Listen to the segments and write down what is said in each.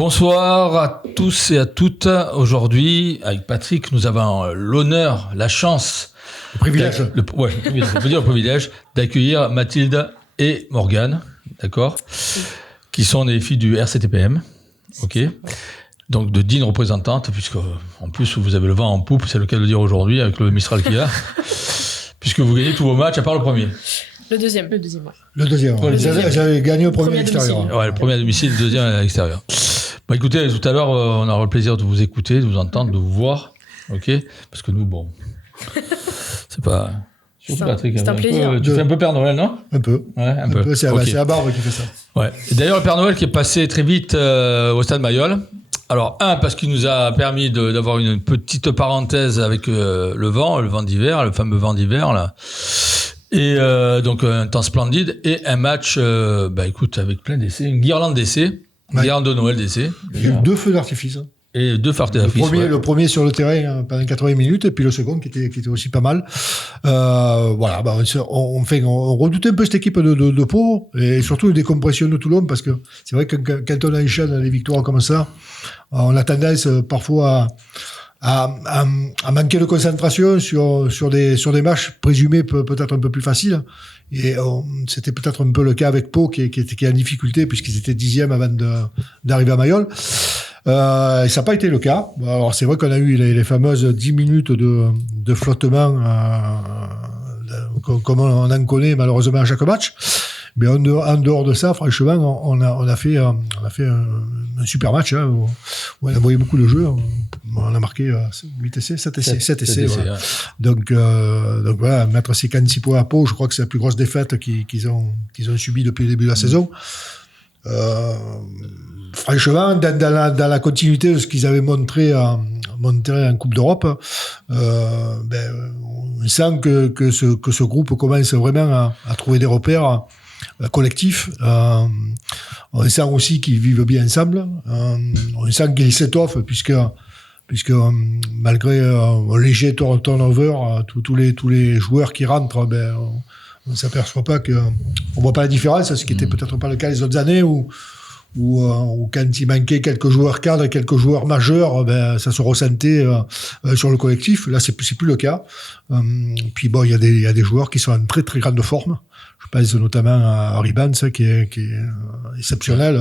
Bonsoir à tous et à toutes. Aujourd'hui, avec Patrick, nous avons l'honneur, la chance, le privilège. On peut dire le privilège d'accueillir Mathilde et Morgane, d'accord, qui sont des filles du RCTPM, ok. Donc de dignes représentantes, puisque en plus vous avez le vent en poupe, c'est le cas de le dire aujourd'hui avec le Mistral qu'il y a, puisque vous gagnez tous vos matchs à part le premier. Le deuxième. Le deuxième. J'avais gagné au premier à l'extérieur. Ouais, le premier à domicile, le deuxième à l'extérieur. Bon, écoutez, tout à l'heure, on aura le plaisir de vous écouter, de vous entendre, de vous voir, ok. Parce que nous, bon, c'est pas. C'est Patrick, un plaisir. Tu fais un peu Père Noël, non? Un peu. Ouais, un peu. C'est la barbe qui fait ça. Ouais. Et d'ailleurs, le Père Noël qui est passé très vite au Stade Mayol. Alors, parce qu'il nous a permis d'avoir une petite parenthèse avec le vent d'hiver, le fameux vent d'hiver, là. Et donc, un temps splendide. Et un match, écoute, avec plein d'essais, une guirlande d'essais, une guirlande de Noël d'essais. Il y a eu 2 feux d'artifice. Et 2 feux d'artifice. Le premier sur le terrain pendant 80 minutes, et puis le second qui était aussi pas mal. Voilà, on redoutait un peu cette équipe de Pau, et surtout la décompression de Toulon, parce que c'est vrai que quand on enchaîne les victoires comme ça, on a tendance parfois à manquer de concentration sur des matchs présumés peut-être un peu plus faciles. Et c'était peut-être un peu le cas avec Pau qui est en difficulté puisqu'ils étaient 10e avant d'arriver à Mayol. Et ça n'a pas été le cas. Alors c'est vrai qu'on a eu les fameuses 10 minutes de flottement comme on en connaît malheureusement à chaque match. Mais en dehors de ça, franchement, on a fait un super match, hein, où on a envoyé beaucoup de jeux. On a marqué 8 essais, 7 essais. Voilà. Donc voilà, mettre 56 points à Pau, je crois que c'est la plus grosse défaite qu'ils ont subie depuis le début de la saison. Franchement, dans la continuité de ce qu'ils avaient montré en Coupe d'Europe, on sent que ce groupe commence vraiment à trouver des repères collectifs. On sent aussi qu'ils vivent bien ensemble. On sent qu'ils s'étoffent puisque malgré un léger turnover, tous les joueurs qui rentrent, on s'aperçoit pas on voit pas la différence, ce qui était peut-être pas le cas les autres années où quand il manquait quelques joueurs cadres et quelques joueurs majeurs, ça se ressentait sur le collectif. Là, c'est plus le cas. Puis bon, il y a des joueurs qui sont en très très grande forme. Je pense notamment à Ribans qui est exceptionnel.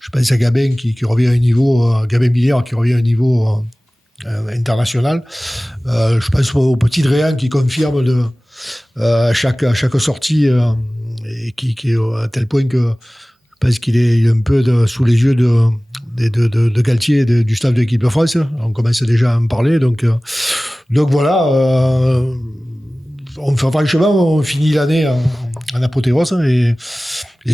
Je pense à Gabin qui revient à un niveau, Gabin Billard qui revient à un niveau international. Je pense au petit Dréan qui confirme à chaque sortie et qui est à tel point que je pense qu'il est un peu sous les yeux de Galtier et du staff de l'équipe de France. On commence déjà à en parler. Donc voilà, franchement, on finit l'année en apothéose et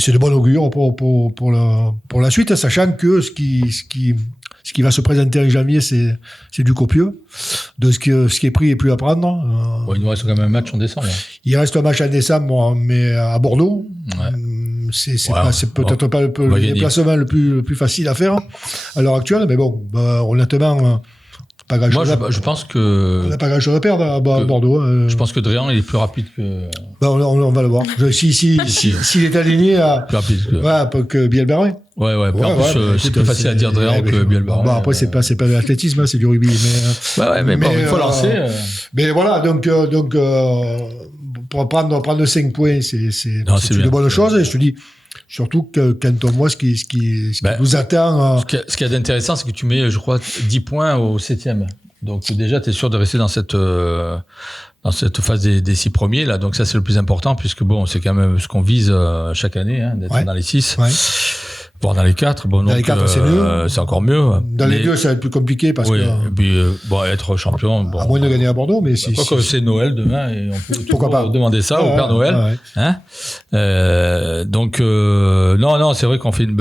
c'est de bon augure pour la suite, sachant que ce qui va se présenter en janvier, c'est du copieux. De ce qui est pris et plus à prendre. Il nous reste quand même un match en décembre. Il reste un match en décembre, mais à Bordeaux. Ouais. C'est peut-être pas le déplacement le plus facile à faire à l'heure actuelle, mais bon, honnêtement, pas grand chose. Moi, je pense que on n'a pas grand chose à perdre à Bordeaux. Je pense que Dréan il est plus rapide que. On va le voir. S'il est aligné à plus rapide que Bielbarré. Ouais. En plus, c'est plus facile à dire Dréan que Bielbarré. Bon, après, c'est pas de l'athlétisme, c'est du rugby, mais il faut lancer. Mais voilà, donc. Pour prendre 5 points, c'est une bonne chose. Et je te dis, surtout que quand on voit ce qui nous attend. Ce qui est intéressant, c'est que tu mets, je crois, 10 points au 7e. Donc déjà, tu es sûr de rester dans cette phase des 6 premiers. Là. Donc ça, c'est le plus important, puisque bon, c'est quand même ce qu'on vise chaque année, hein, d'être dans les 6. Ouais. Bon, dans les 4, dans les 4, c'est mieux. C'est encore mieux. Dans les 2, ça va être plus compliqué parce que. Et puis, être champion. À moins de gagner à Bordeaux, mais si. Pourquoi c'est Noël demain et on peut pourquoi pas demander ça au Père Noël. Ouais. Hein donc, non, c'est vrai qu'on fait une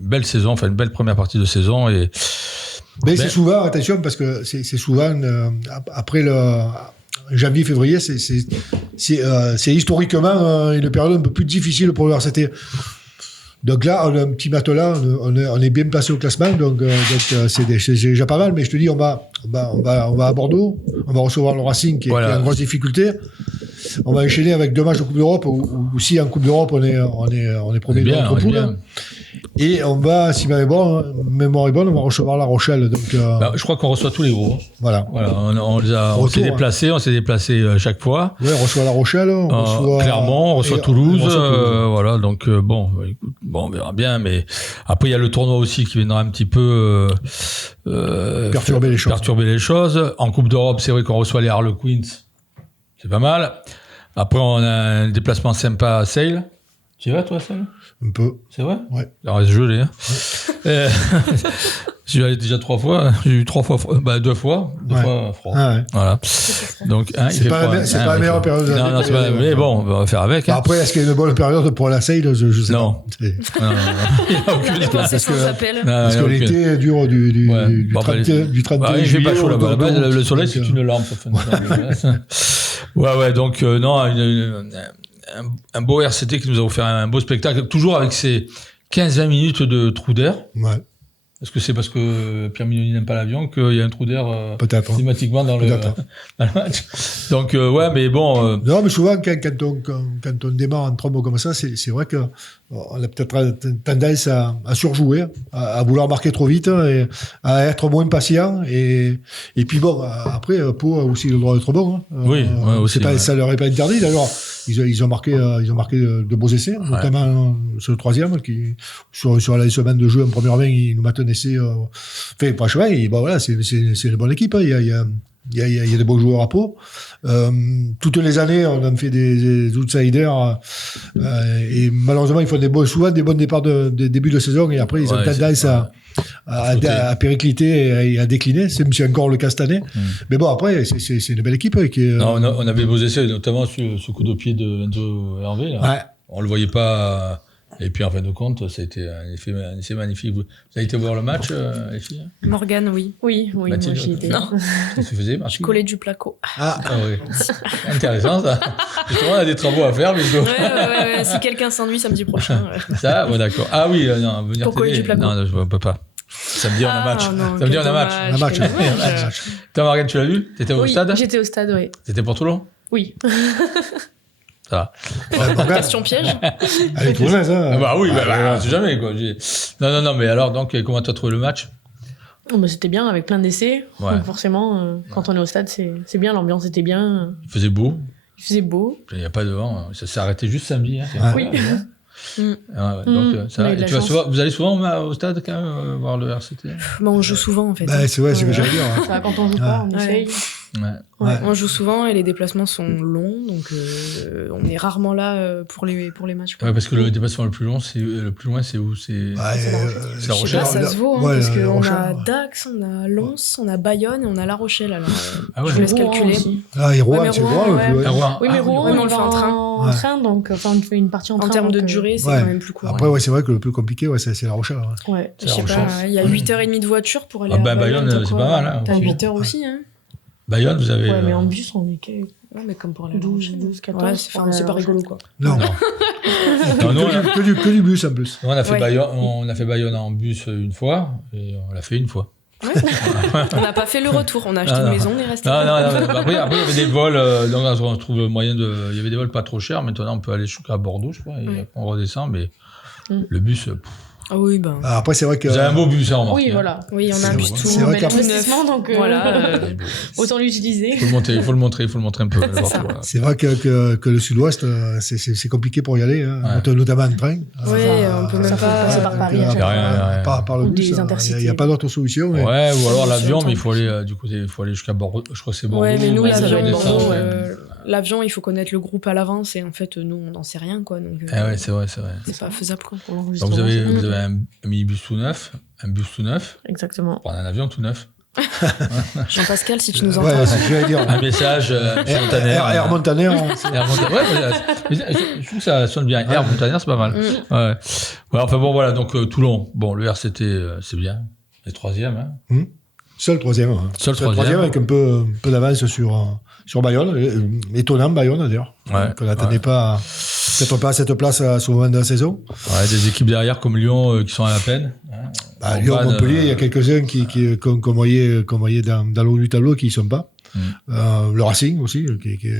belle saison, enfin une belle première partie de saison mais c'est souvent, attention, parce que c'est souvent après le janvier, février, c'est historiquement une période un peu plus difficile pour le RCT. Donc là, on a un petit matelas, on est bien placé au classement, donc c'est déjà pas mal. Mais je te dis, on va à Bordeaux, on va recevoir le Racing qui est en grosse difficulté. On va enchaîner avec 2 matchs de Coupe d'Europe, ou si en Coupe d'Europe on est premier de notre poule. Et on va, si ma mémoire est bonne, on va recevoir La Rochelle. Donc, je crois qu'on reçoit tous les gros. Voilà. On s'est déplacé chaque fois. Oui, on reçoit La Rochelle, on reçoit Clermont, on reçoit Toulouse. Voilà, donc écoute, on verra bien. Mais après, il y a le tournoi aussi qui viendra un petit peu perturber les choses. En Coupe d'Europe, c'est vrai qu'on reçoit les Harlequins. C'est pas mal. Après, on a un déplacement sympa à Sale. Tu y vas, toi, Sale ? Un peu. C'est vrai ? Ouais. Alors, c'est gelé, hein. J'y allé déjà 3 fois. J'ai eu 2 fois froid. 2 fois froid. Ah ouais. Voilà. Donc, c'est pas la meilleure période de l'année. Non, c'est pas, mais bon, on va faire avec. Hein. Après, est-ce qu'il y a une bonne période pour la Sale ? Je sais pas. Non. Il n'y a aucune parce que l'été dure du 31 il fait pas chaud là-bas. Là-bas, le soleil, c'est une lampe. Ouais, donc, non, un beau RCT qui nous a offert un beau spectacle, toujours avec ses 15-20 minutes de trou d'air. Ouais. Est-ce que c'est parce que Pierre Mignoni n'aime pas l'avion qu'il y a un trou d'air systématiquement dans le match. Donc, ouais, mais bon... Non, mais souvent, quand on démarre en trombe comme ça, c'est vrai qu'on a peut-être tendance à surjouer, à vouloir marquer trop vite, et à être moins patient. Et puis bon, après, Pau a aussi le droit d'être bon. Hein. Oui, aussi. Ça leur est pas interdit. D'ailleurs, ils ont marqué de beaux essais, notamment sur le troisième, qui sur la semaine de jeu en première main, ils nous mettent un essai. Franchement, voilà, c'est une bonne équipe. Hein. Il y a de beaux joueurs à Pau. Toutes les années, on en fait des outsiders. Et malheureusement, ils font souvent des bons départs de début de saison. Et après, ils ont tendance à péricliter et à décliner. C'est encore le cas cette année. Mais bon, après, c'est une belle équipe. On avait beaux essais, notamment sur ce coup de pied de Enzo Hervé. Là. Ouais. On le voyait pas. Et puis, en fin de compte, ça a été un essai magnifique. Vous avez été voir le match, les filles ? Morgane, oui. Oui, Mathilde, moi j'y étais. Non. Qu'est-ce que tu faisais, Martine ? Je collais du placo. Ah oui. Intéressant, ça. Justement, on a des travaux à faire, mais Ouais. Si quelqu'un s'ennuie samedi prochain. Ça, ouais, d'accord. Ah oui, non, venir pour coller du placo. Non, je ne peux pas. Samedi, on a match. Samedi, on a match. Un match. Toi, Morgane, tu l'as vu ? T'étais au stade ? J'étais au stade, oui. T'étais pour Toulon ? Oui. Ça va. Question piège. Elle est tournaise, hein. Bah oui, on sait jamais, quoi. Non, mais alors, donc, comment t'as trouvé le match ? C'était bien, avec plein d'essais. Ouais. Donc forcément, quand on est au stade, c'est bien, l'ambiance était bien. Il faisait beau. Il faisait beau. Il n'y a pas de vent. Ça s'est arrêté juste samedi. Hein. Oui. Donc, ça va. Et vous allez souvent au stade, quand même, voir le RCT ? On joue souvent, en fait. C'est vrai, c'est ce que j'allais dire. Ça va, quand on joue pas, on essaye. Ouais. On joue souvent et les déplacements sont longs, donc on est rarement là pour les matchs. Ouais, parce que le déplacement le plus loin, c'est où ? C'est La Rochelle. Ça se vaut, parce qu'on a Dax, on a Lens, on a Bayonne et on a La Rochelle. Alors, je vous laisse calculer. Et Rouen, c'est Rouen. Oui, mais Rouen, on le fait en train. En train, donc on fait une partie en train. En termes de durée, c'est quand même plus court. Après, c'est vrai que le plus compliqué, c'est La Rochelle. Ouais. Je sais pas, il y a 8h30 de voiture pour aller à Bayonne, c'est pas mal. Hein. T'as 8h aussi, hein. Bayonne, vous avez... Ouais, mais en bus, on est mais comme pour aller 12, 14. C'est pas rigolo, quoi. Non. Que du bus, en plus. On a fait Bayonne en bus une fois, et on l'a fait une fois. Ouais. On n'a pas fait le retour, on a acheté une maison, on est resté. Non. Après, il y avait des vols, donc on trouve moyen de... Il y avait des vols pas trop chers, maintenant on peut aller jusqu'à Bordeaux, je crois, et on redescend, mais le bus... Ah oui, après, c'est vrai que... Vous avez un beau bus, hein, Oui, voilà. Oui, on a un bus tout c'est vrai investissement, donc voilà. Autant l'utiliser. Il faut le montrer un peu. C'est vrai que le sud-ouest, c'est compliqué pour y aller, hein, notamment en train. Oui, on peut même pas passer par Paris. Par le bus, il n'y a pas d'autre solution. Ouais, ou alors l'avion, mais il faut aller jusqu'à Bordeaux. Je crois que c'est Bordeaux. Ouais, mais nous, l'avion, il faut connaître le groupe à l'avance, et en fait, nous, on n'en sait rien, quoi. Donc, c'est vrai. C'est pas faisable, quoi. Donc vous avez un minibus tout neuf, un bus tout neuf. Exactement. Un avion tout neuf. Jean-Pascal, si tu nous entends. Ouais, c'est ce que je vais dire. Un message Air Montaner. Je trouve que ça sonne bien. Air Montaner, c'est pas mal. Ouais, enfin bon, voilà, donc Toulon. Bon, le RCT, c'est bien. Les troisièmes. Hein. Seul troisième. Seul troisième avec un peu d'avance sur Bayonne. Étonnant, Bayonne, d'ailleurs. Qu'on n'attendait pas... Peut-être pas à cette place à ce moment de la saison. Ouais, des équipes derrière comme Lyon qui sont à la peine. Lyon, Montpellier, il y a quelques-uns qu'on voyait dans le haut du tableau qui ne sont pas. Le Racing aussi.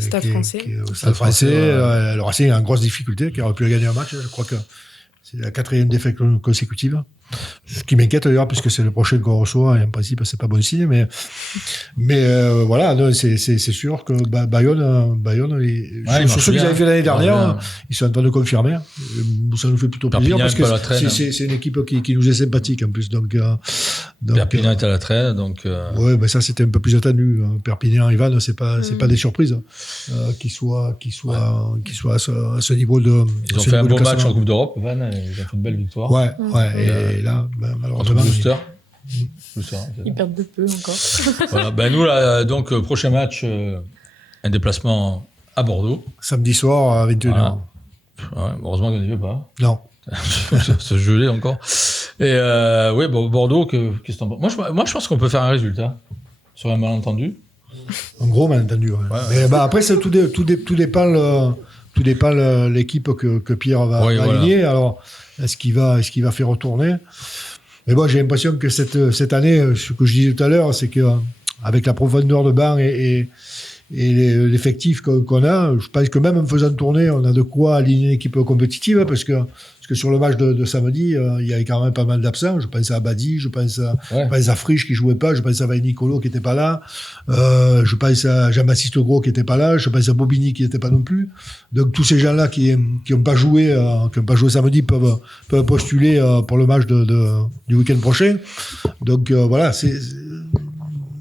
Stade français. Le Racing est en grosse difficulté, qui aurait pu gagner un match. Je crois que C'est la 4e défaite consécutive. Ce qui m'inquiète d'ailleurs, puisque c'est le prochain qu'on reçoit, et en principe, c'est pas bon signe, mais voilà, non, c'est sûr que Bayonne, sur ceux qu'ils avaient fait l'année dernière, ils sont en train de confirmer. Ça nous fait plutôt plaisir, parce que c'est une équipe qui nous est sympathique, en plus, donc Perpignan est à la traîne, donc. Ouais, ben ça c'était un peu plus attendu. Perpignan et Vannes, c'est pas des surprises qu'ils soient à ce niveau de. Ils ont fait un bon match en Coupe d'Europe, Vannes, ils ont fait une belle victoire. Ouais. Et là, malheureusement. Booster. Ils perdent de peu encore. Voilà, ben nous là, donc prochain match, un déplacement à Bordeaux. Samedi soir à 21h. Voilà. Ouais, heureusement qu'on n'y veut pas. Non. Se geler encore. Et oui, Bordeaux, qu'est-ce que t'en penses ? Moi, je pense qu'on peut faire un résultat sur un malentendu. Un gros malentendu. Ouais. Mais après, tout dépend l'équipe que Pierre va aligner. Voilà. Alors, est-ce qu'il va faire retourner ? Mais bon, j'ai l'impression que cette année, ce que je disais tout à l'heure, c'est qu'avec la profondeur de banc et l'effectif qu'on a, je pense que même en faisant tourner, on a de quoi aligner une équipe compétitive, parce que sur le match de samedi, il y avait quand même pas mal d'absents. Je pense à Abadi, je pense à Frisch qui jouait pas, je pense à Vaille Nicolo qui était pas là, je pense à Jean-Baptiste Gros qui était pas là, je pense à Bobigny qui était pas non plus. Donc tous ces gens-là qui ont pas joué samedi peuvent postuler pour le match du week-end prochain. Donc voilà,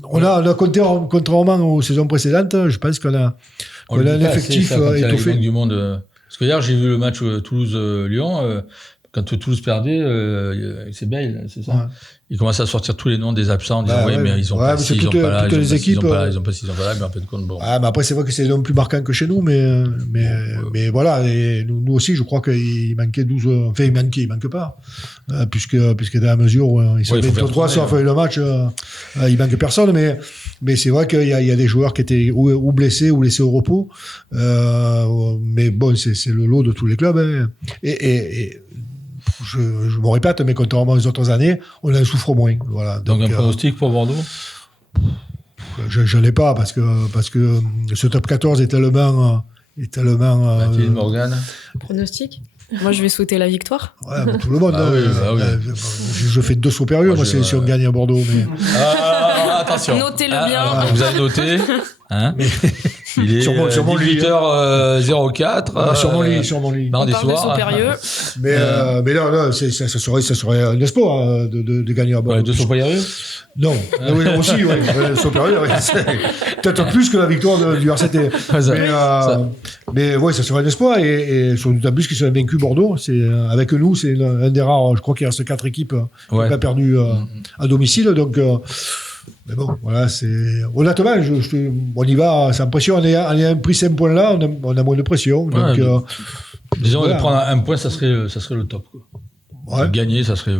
on a contrairement aux saisons précédentes, je pense qu'on a un effectif étoffé. Du monde. Parce que hier, j'ai vu le match Toulouse-Lyon. Quand Toulouse perdait, c'est Bale, c'est ça. Ouais. Il commençait à sortir tous les noms des absents en disant mais ils ont pas ci, ils ont pas là, ils ont pas là, mais en fait de compte bon. Ah, mais après c'est vrai que c'est des noms plus marquants que chez nous, mais voilà, et nous aussi je crois qu'il manquait 12, enfin il manque pas, puisque dans la mesure où ils sont 23 sur la feuille de match, il manque personne, mais c'est vrai qu'il y a des joueurs qui étaient ou blessés ou laissés au repos, mais bon c'est le lot de tous les clubs, hein. Et je me répète, mais contrairement aux autres années, on en souffre moins. Voilà. Donc un pronostic pour Bordeaux ? Je n'en ai pas, parce que ce top 14 est tellement Mathilde, Morgane. Pronostic ? Moi, je vais souhaiter la victoire. Ouais, mais tout le monde. Je fais 2 sauts périlleux, moi, si on gagne à Bordeaux. Mais... attention. Notez-le bien. Alors, vous avez noté. Hein, il est sur mon 18h04. Sur mon lit. Mardi soir. Mais là, ça serait un espoir de gagner à Bordeaux. Ouais, 2 sauts périlleux ? Non. Oui, aussi, sauts périlleux. Peut-être plus que la victoire du RCT. Mais ouais, ça serait un espoir. Et sur d'autant plus qu'ils sont vaincus Bordeaux. Avec nous, c'est un des rares. Je crois qu'il reste 4 équipes qui n'ont pas perdu à domicile. Donc. Mais bon, voilà, honnêtement, on y va sans pression. On est pris 5 points là, on a moins de pression. Donc, disons, de prendre un point, ça serait le top. Quoi. Ouais. Gagner, ça serait.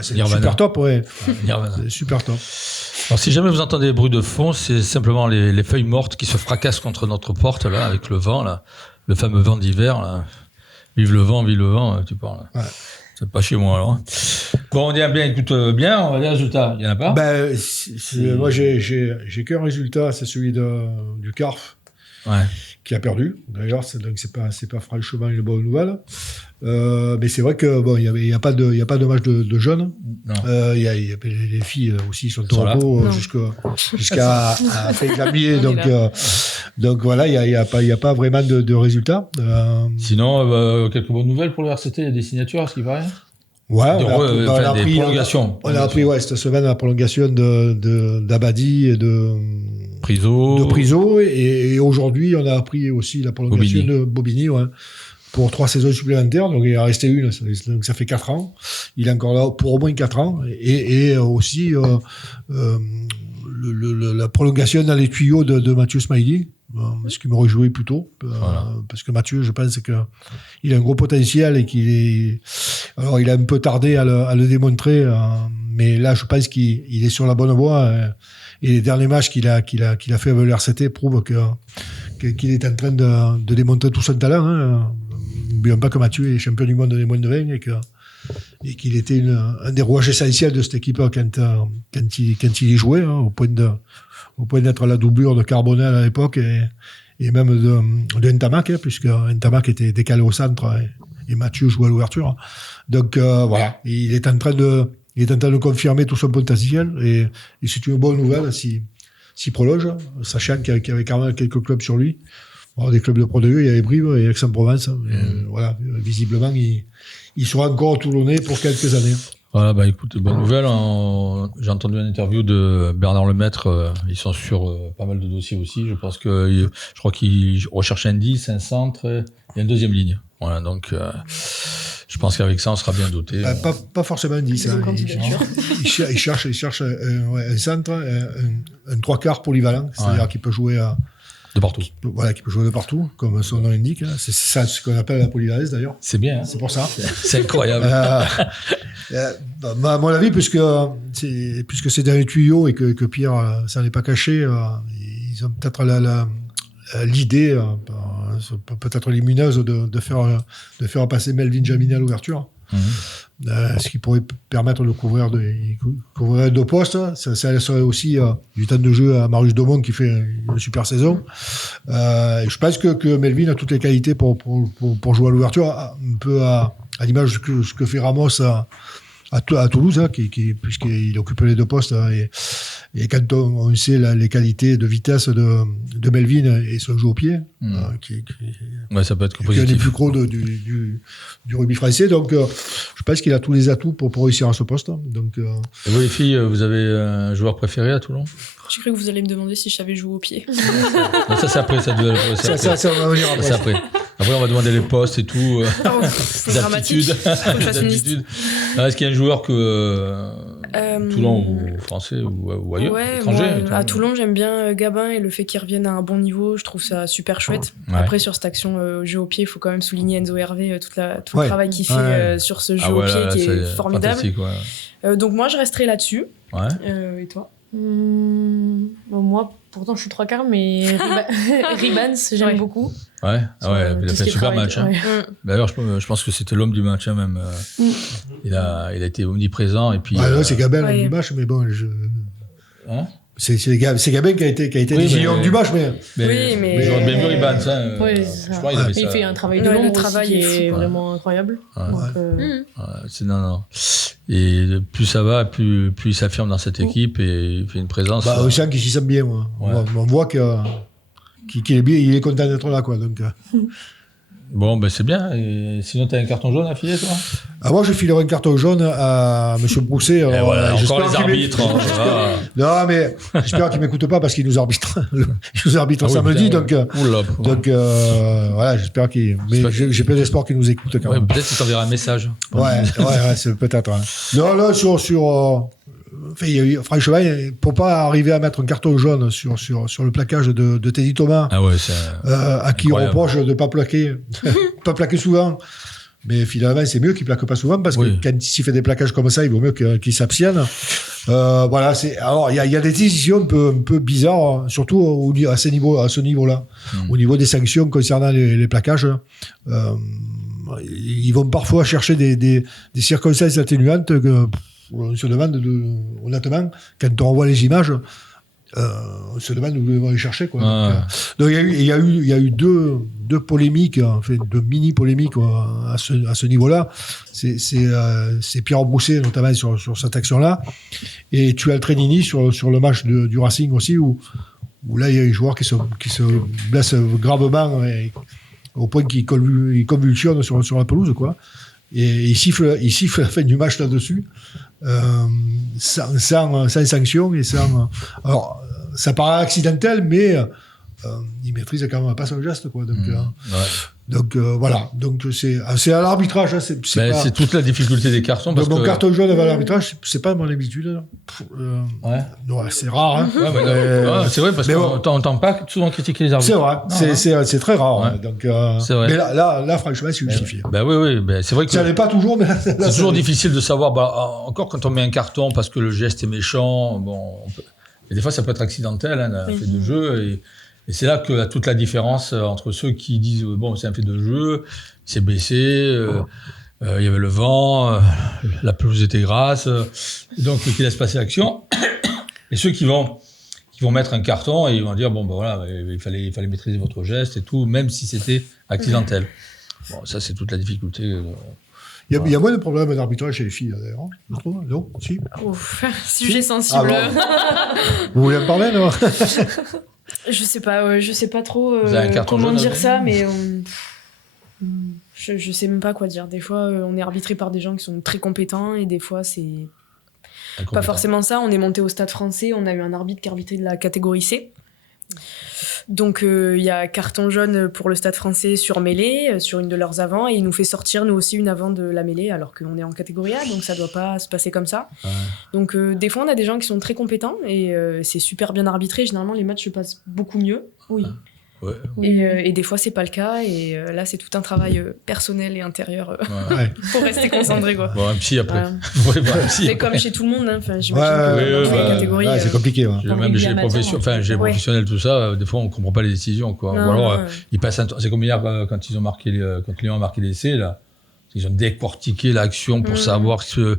C'est super top, ouais. C'est super top. Alors, si jamais vous entendez des bruits de fond, c'est simplement les feuilles mortes qui se fracassent contre notre porte, là, avec le vent, là. Le fameux vent d'hiver, là. Vive le vent, tu parles. Ouais. C'est pas chez moi, alors. Bon, on dit écoute bien, on va dire résultat. Il y en a pas? Moi, j'ai qu'un résultat, c'est celui du CARF. Ouais. Qui a perdu. D'ailleurs, donc c'est pas franchement une bonne nouvelle. Mais c'est vrai que bon, il y a pas de match de jeunes. Les filles aussi sont au repos jusqu'à février. Donc voilà, il y a pas vraiment de résultats. Sinon, quelques bonnes nouvelles pour le RCT. Il y a des signatures, à ce qui paraît. Ouais, on a appris prolongations. On a appris cette semaine la prolongation d'Abadi et de Priso, et aujourd'hui on a appris aussi la prolongation de Bobigny, pour 3 saisons supplémentaires, donc il en resté une, donc ça fait 4 ans. Il est encore là pour au moins 4 ans, et aussi la prolongation dans les tuyaux de Mathieu Smiley, ce qui me réjouit plutôt, parce que Mathieu, je pense qu'il a un gros potentiel et alors il a un peu tardé à le démontrer, mais là je pense qu'il est sur la bonne voie, et les derniers matchs qu'il a fait avec le RCT prouvent qu'il est en train de démontrer tout son talent. N'oublions pas que Mathieu est champion du monde des moins de 20 et qu'il était un des rouages essentiels de cette équipe quand il y jouait, au point d'être la doublure de Carbonel à l'époque et même de Ntamak, puisque Ntamak était décalé au centre Mathieu joue à l'ouverture. Donc voilà, il est en train de confirmer tout son potentiel et c'est une bonne nouvelle s'il prolonge, sachant qu'il y avait quand même quelques clubs sur lui. Bon, des clubs de Pro 2, il y avait Brive et Aix-en-Provence. Voilà, visiblement, il sera encore toulonnais pour quelques années. Voilà, bah écoute, bonne nouvelle. J'ai entendu une interview de Bernard Lemaître. Ils sont sur pas mal de dossiers aussi. Je pense je crois qu'ils recherchent un 10, un centre et une deuxième ligne. Voilà, donc je pense qu'avec ça, on sera bien doté. Pas forcément un 10. Hein. Il cherche un centre, un 3/4 polyvalent, c'est-à-dire qu'il peut jouer de partout. Voilà, qui peut jouer de partout, comme son nom l'indique. C'est ça ce qu'on appelle la polyvalence, d'ailleurs. C'est bien. Hein. C'est pour ça. C'est incroyable. À mon avis, puisque c'est dans les tuyaux et que Pierre s'en est pas caché, ils ont peut-être l'idée, peut-être lumineuse, de faire passer Melvin Jaminet à l'ouverture. Ce qui pourrait permettre de couvrir deux postes. Ça laisserait aussi du temps de jeu à Marius Domon qui fait une super saison. Je pense que Melvin a toutes les qualités pour jouer à l'ouverture, un peu à l'image de ce que fait Ramos à Toulouse, hein, puisqu'il occupe les deux postes. Et quand on sait les qualités de vitesse de Melvin et son jeu au pied, ça peut être qui est un des plus gros du rugby français. Donc, je pense qu'il a tous les atouts pour réussir à ce poste. Donc, et vous, les filles, vous avez un joueur préféré à Toulon? J'ai cru que vous allez me demander si je savais jouer au pied. Non, ça, c'est après. Ça va venir après. C'est après. Après, on va demander les postes et tout. C'est dramatique. Est-ce qu'il y a un joueur que Toulon ou français ou ailleurs, étranger? À Toulon, j'aime bien Gabin et le fait qu'il revienne à un bon niveau, je trouve ça super chouette. Ouais. Après, sur cette action jeu au pied, il faut quand même souligner Enzo Hervé, tout le travail qu'il fait sur ce jeu au pied qui est formidable. Donc moi, je resterai là-dessus. Et toi? Moi, pourtant, je suis 3/4, mais Ribans, j'aime beaucoup. Il a fait un super match. Hein. D'ailleurs, je pense que c'était l'homme du match, hein, même. Il a été omniprésent. Et puis, c'est Gabin l'homme du match, mais bon, c'est Gabin qui a été l'homme du match, mais j'aurais bien vu Ribans. Je crois il fait un travail de l'ombre qui est vraiment incroyable. Non. Et plus ça va, plus il s'affirme dans cette équipe et il fait une présence. On sent qu'il s'y sent bien, moi. On voit qu'il est bien, il est content d'être là, quoi. Donc. Bon, c'est bien. Et sinon, tu as un carton jaune à filer, toi? Moi, je filerai un carton jaune à M. Brousset. Encore les arbitres. Non, mais j'espère qu'il ne m'écoute pas parce qu'il nous arbitre. Il nous arbitre samedi. Donc, voilà, j'espère qu'il. Mais j'ai peu d'espoir qu'il nous écoute quand même. Peut-être qu'il t'enverra un message. C'est peut-être. Hein. Non, là, franchement, pour pas arriver à mettre un carton jaune sur le plaquage de Teddy Thomas, à qui on reproche de pas plaquer souvent. Mais finalement, c'est mieux qu'il plaque pas souvent parce que quand il fait des plaquages comme ça, il vaut mieux qu'il s'abstienne. Alors, il y a des décisions un peu bizarres, surtout à ce niveau-là. Au niveau des sanctions concernant les plaquages, ils vont parfois chercher des circonstances atténuantes on se demande honnêtement, quand on revoit les images, on se demande où nous devons les chercher, quoi. Donc il y a eu deux polémiques, deux mini polémiques à ce niveau-là. C'est Pierre Brousset notamment sur cette action-là, et tu as le Trenini sur le match du Racing aussi où là il y a des joueurs qui se blessent gravement au point qu'ils convulsionnent sur la pelouse, quoi. Et il siffle la fin du match là-dessus, sans sanction et sans. Alors, ça paraît accidentel, mais il maîtrise quand même pas son geste, quoi. Donc, voilà. Donc c'est à l'arbitrage. Hein, c'est toute la difficulté des cartons. Parce mon carton jaune à l'arbitrage, c'est pas mon habitude. C'est rare. Hein. C'est vrai parce qu'on n'entend pas souvent critiquer les arbitres. C'est vrai. C'est très rare. Hein. Donc, c'est vrai. Mais là, franchement, c'est justifié. C'est vrai que ça n'est pas toujours. Mais c'est toujours difficile de savoir. Encore quand on met un carton parce que le geste est méchant. Et des fois, ça peut être accidentel, un fait de jeu. Et c'est là que toute la différence entre ceux qui disent c'est un fait de jeu, il s'est blessé, il y avait le vent, la pelouse était grasse, donc qui laissent passer l'action, et ceux qui vont mettre un carton et ils vont dire il fallait maîtriser votre geste et tout, même si c'était accidentel. Bon, ça, c'est toute la difficulté. Il y a moins de problèmes d'arbitrage chez les filles, d'ailleurs. Je trouve, non? Si. Ouf, sujet sensible. Vous voulez en parler, non? Je sais pas trop comment dire ça, mais je sais même pas quoi dire. Des fois, on est arbitré par des gens qui sont très compétents et des fois, c'est pas forcément ça. On est monté au Stade Français, on a eu un arbitre qui arbitrait de la catégorie C. Donc il y a carton jaune pour le Stade Français sur mêlée, sur une de leurs avants, et il nous fait sortir nous aussi une avant de la mêlée alors qu'on est en catégorie A, donc ça doit pas se passer comme ça. Donc des fois on a des gens qui sont très compétents et c'est super bien arbitré, généralement les matchs se passent beaucoup mieux. Oui. Ouais. Et des fois c'est pas le cas, et là c'est tout un travail personnel et intérieur pour rester concentré, quoi. Bon, un psy après. C'est comme chez tout le monde, hein. Enfin, j'imagine que dans les catégories c'est compliqué. Même chez les professionnels, tout ça, des fois on comprend pas les décisions, quoi. Ou alors ils passent c'est comme hier quand ils ont marqué quand Lyon a marqué l'essai, là, ils ont décortiqué l'action pour savoir que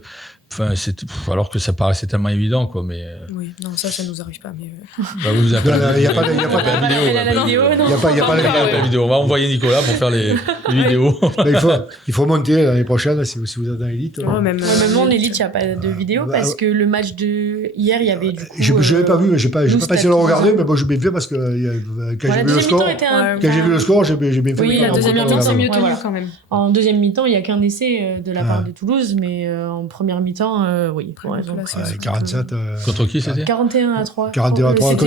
alors que ça paraissait tellement évident, quoi, mais... Oui, non, ça nous arrive pas, mais... Il n'y a pas la vidéo. On va envoyer Nicolas pour faire les vidéos. Il faut monter l'année prochaine, si vous êtes dans l'élite. Même en élite, il n'y a pas de vidéo, parce que le match de hier, il y avait du coup... Je ne l'ai pas vu, je n'ai pas essayé de le regarder, mais bon, j'ai bien fait parce que quand j'ai vu le score, j'ai bien fait. Oui, la deuxième mi-temps, c'est mieux tenu quand même. En deuxième mi-temps, il n'y a qu'un essai de la part de Toulouse, mais en première mi-temps, oui, pour raison. 47. Contre qui c'était? 41-3. 41-3 contre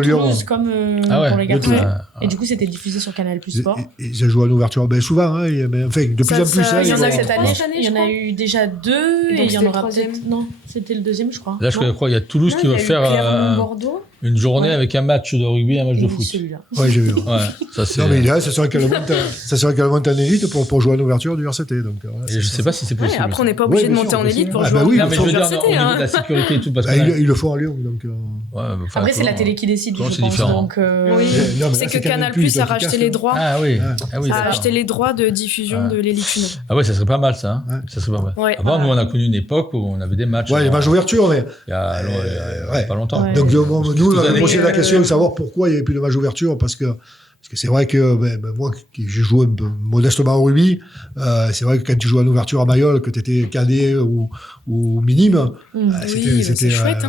Lyon. Toulouse, comme pour les garçons. Et du coup, c'était diffusé sur Canal Plus Sport. Ils ont joué en ouverture, souvent, enfin, de plus en plus. Il y en a cette année, il y en a eu déjà 2, et il y en aura peut-être. Non, c'était le deuxième, je crois. Là, je crois qu'il y a Toulouse qui va faire une journée avec un match de rugby et un match de foot. Ouais, j'ai vu. Non, mais là, ça serait qu'elle monte en élite pour jouer en ouverture du RCT. Donc, je sais pas si c'est possible. Après, on n'est pas obligé de monter en élite pour jouer en RCT. Mais je veux dire, au niveau de la sécurité et tout. Ils le font à Lyon. Après, c'est la télé qui décide, je pense. Différent. C'est que Canal Plus a racheté les droits. Ah oui. A racheté les droits de diffusion de l'élite 1. Ah ouais, ça serait pas mal, ça. Ça serait pas mal. Avant, nous, on a connu une époque où on avait des matchs. Ouais, les matchs d'ouverture, mais. Il y a pas longtemps. Donc, nous, on a posé la question de savoir pourquoi il n'y avait plus de match d'ouverture, parce que c'est vrai que moi, j'ai joué modestement au rugby, c'est vrai que quand tu jouais en ouverture à Mayol, que tu étais cadet ou minime, c'était chouette.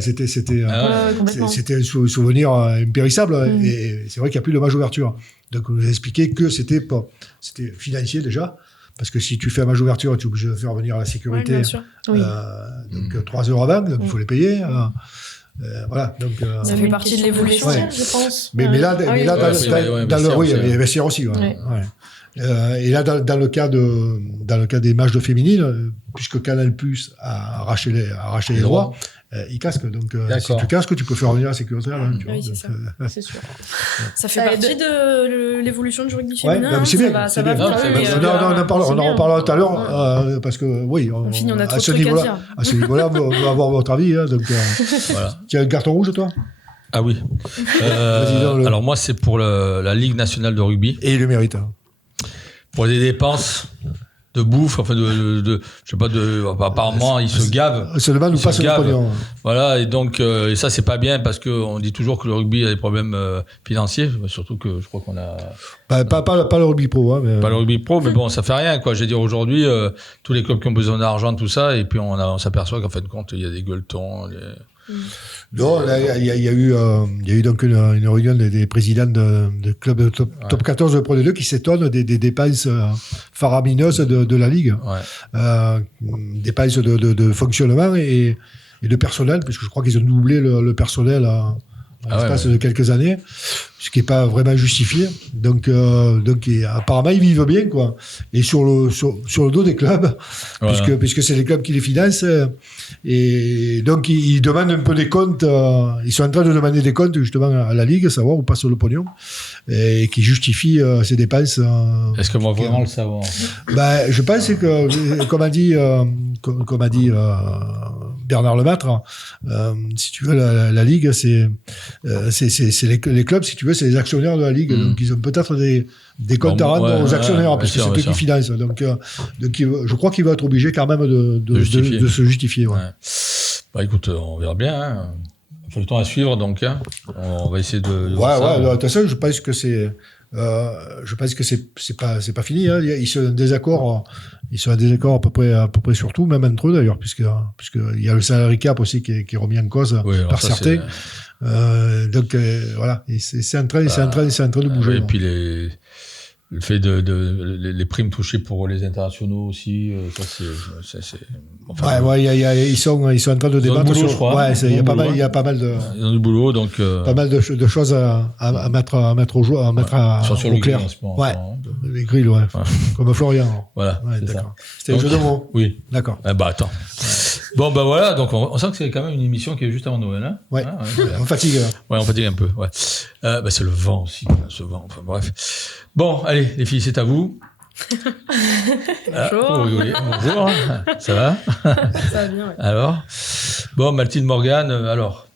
C'était un souvenir impérissable, et c'est vrai qu'il n'y a plus de match d'ouverture. Donc, on nous a expliqué que c'était financier déjà. Parce que si tu fais un match d'ouverture, tu es obligé de faire venir la sécurité. Bien sûr. Donc 3 € avant, donc il faut les payer. Voilà. Donc, ça fait partie de l'évolution, je pense. Mais là, dans les vestiaires aussi. Et là, dans le cas des matchs de féminines, puisque Canal Plus a arraché les droits, ils casquent. Donc, si tu casques, tu peux faire venir la sécurité. Oui, c'est ça. C'est sûr. Ça fait partie de l'évolution du rugby féminin. C'est bien. Ça va on en reparlera tout à l'heure, parce que, oui, on a trop de trucs à dire. À ce niveau-là, on va avoir votre avis. Donc, tu as un carton rouge, toi? Ah oui. Alors, moi, c'est pour la Ligue nationale de rugby. Et il le mérite. Pour les dépenses de bouffe, enfin je sais pas, apparemment ils se gavent. Seulement nous passe le pognon. Voilà, et donc et ça c'est pas bien parce que on dit toujours que le rugby a des problèmes financiers, surtout que je crois qu'on a pas le rugby pro, mais pas le rugby pro, mais bon, ça fait rien, quoi. Je veux dire, aujourd'hui tous les clubs qui ont besoin d'argent, tout ça, et puis on s'aperçoit qu'en fin de compte il y a des gueuletons. Non, là, il y a eu donc une réunion des présidents de clubs de top 14 de Pro D2 qui s'étonnent des dépenses faramineuses de la Ligue. Dépenses de fonctionnement et de personnel, puisque je crois qu'ils ont doublé le personnel en l'espace de quelques années, ce qui n'est pas vraiment justifié. Donc apparemment, ils vivent bien, quoi. Et sur le dos des clubs, puisque c'est les clubs qui les financent. Et donc, ils demandent un peu des comptes. Ils sont en train de demander des comptes, justement, à la Ligue, savoir où passe le pognon, et qui justifient ces dépenses. Est-ce qu'on va vraiment le savoir? Je pense que, comme a dit Bernard Lemaitre, si tu veux, la Ligue, c'est les clubs, si tu veux, c'est les actionnaires de la Ligue. Donc, ils ont peut-être des comptes à rendre aux actionnaires, parce que c'est eux qui financent. Donc, je crois qu'il va être obligé quand même de se justifier. Écoute, on verra bien. Faut le temps à suivre, donc. On va essayer de de toute façon, je pense que c'est je pense que c'est pas fini. Hein. Ils sont en désaccord à peu près sur tout, même entre eux d'ailleurs, puisque il y a le salary cap aussi qui est remis en cause par certains. Donc voilà, c'est en train de bouger. Et puis le fait les primes touchées pour les internationaux aussi, ça c'est. Enfin, ils sont en train de débattre sur. Je crois. Ouais, il y a pas mal de. Ils ont du boulot, donc. Pas mal de choses à mettre au jour, au clair. Ouais. Les grilles, ouais. Comme Florian. Alors. Voilà. Ouais, d'accord. C'était un jeu de mots. Oui. D'accord. Attends. Bon, voilà, donc on sent que c'est quand même une émission qui est juste avant Noël. Hein. Ouais. On fatigue. Ouais, on fatigue un peu. Ouais. C'est le vent aussi, ce vent. Enfin, bref. Bon, allez, les filles, c'est à vous. Bonjour. Bonjour. Ça va? Ça va bien, ouais. Alors? Bon, Mathilde Morgan, alors.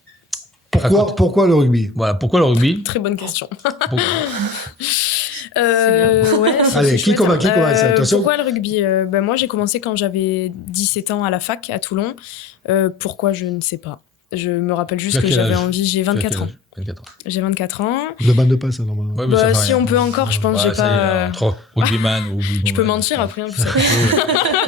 Pourquoi le rugby? Voilà, pourquoi le rugby? Très bonne question. Allez, qui commence? Pourquoi le rugby? Moi, j'ai commencé quand j'avais 17 ans à la fac à Toulon. Pourquoi, je ne sais pas. Je me rappelle juste que j'avais envie. J'ai 24 ans. J'ai 24 ans. Ne bande pas ça, normalement. Ouais, si on peut encore, je pense, j'ai pas. Entre rugbyman ou. Je peux mentir après, hein,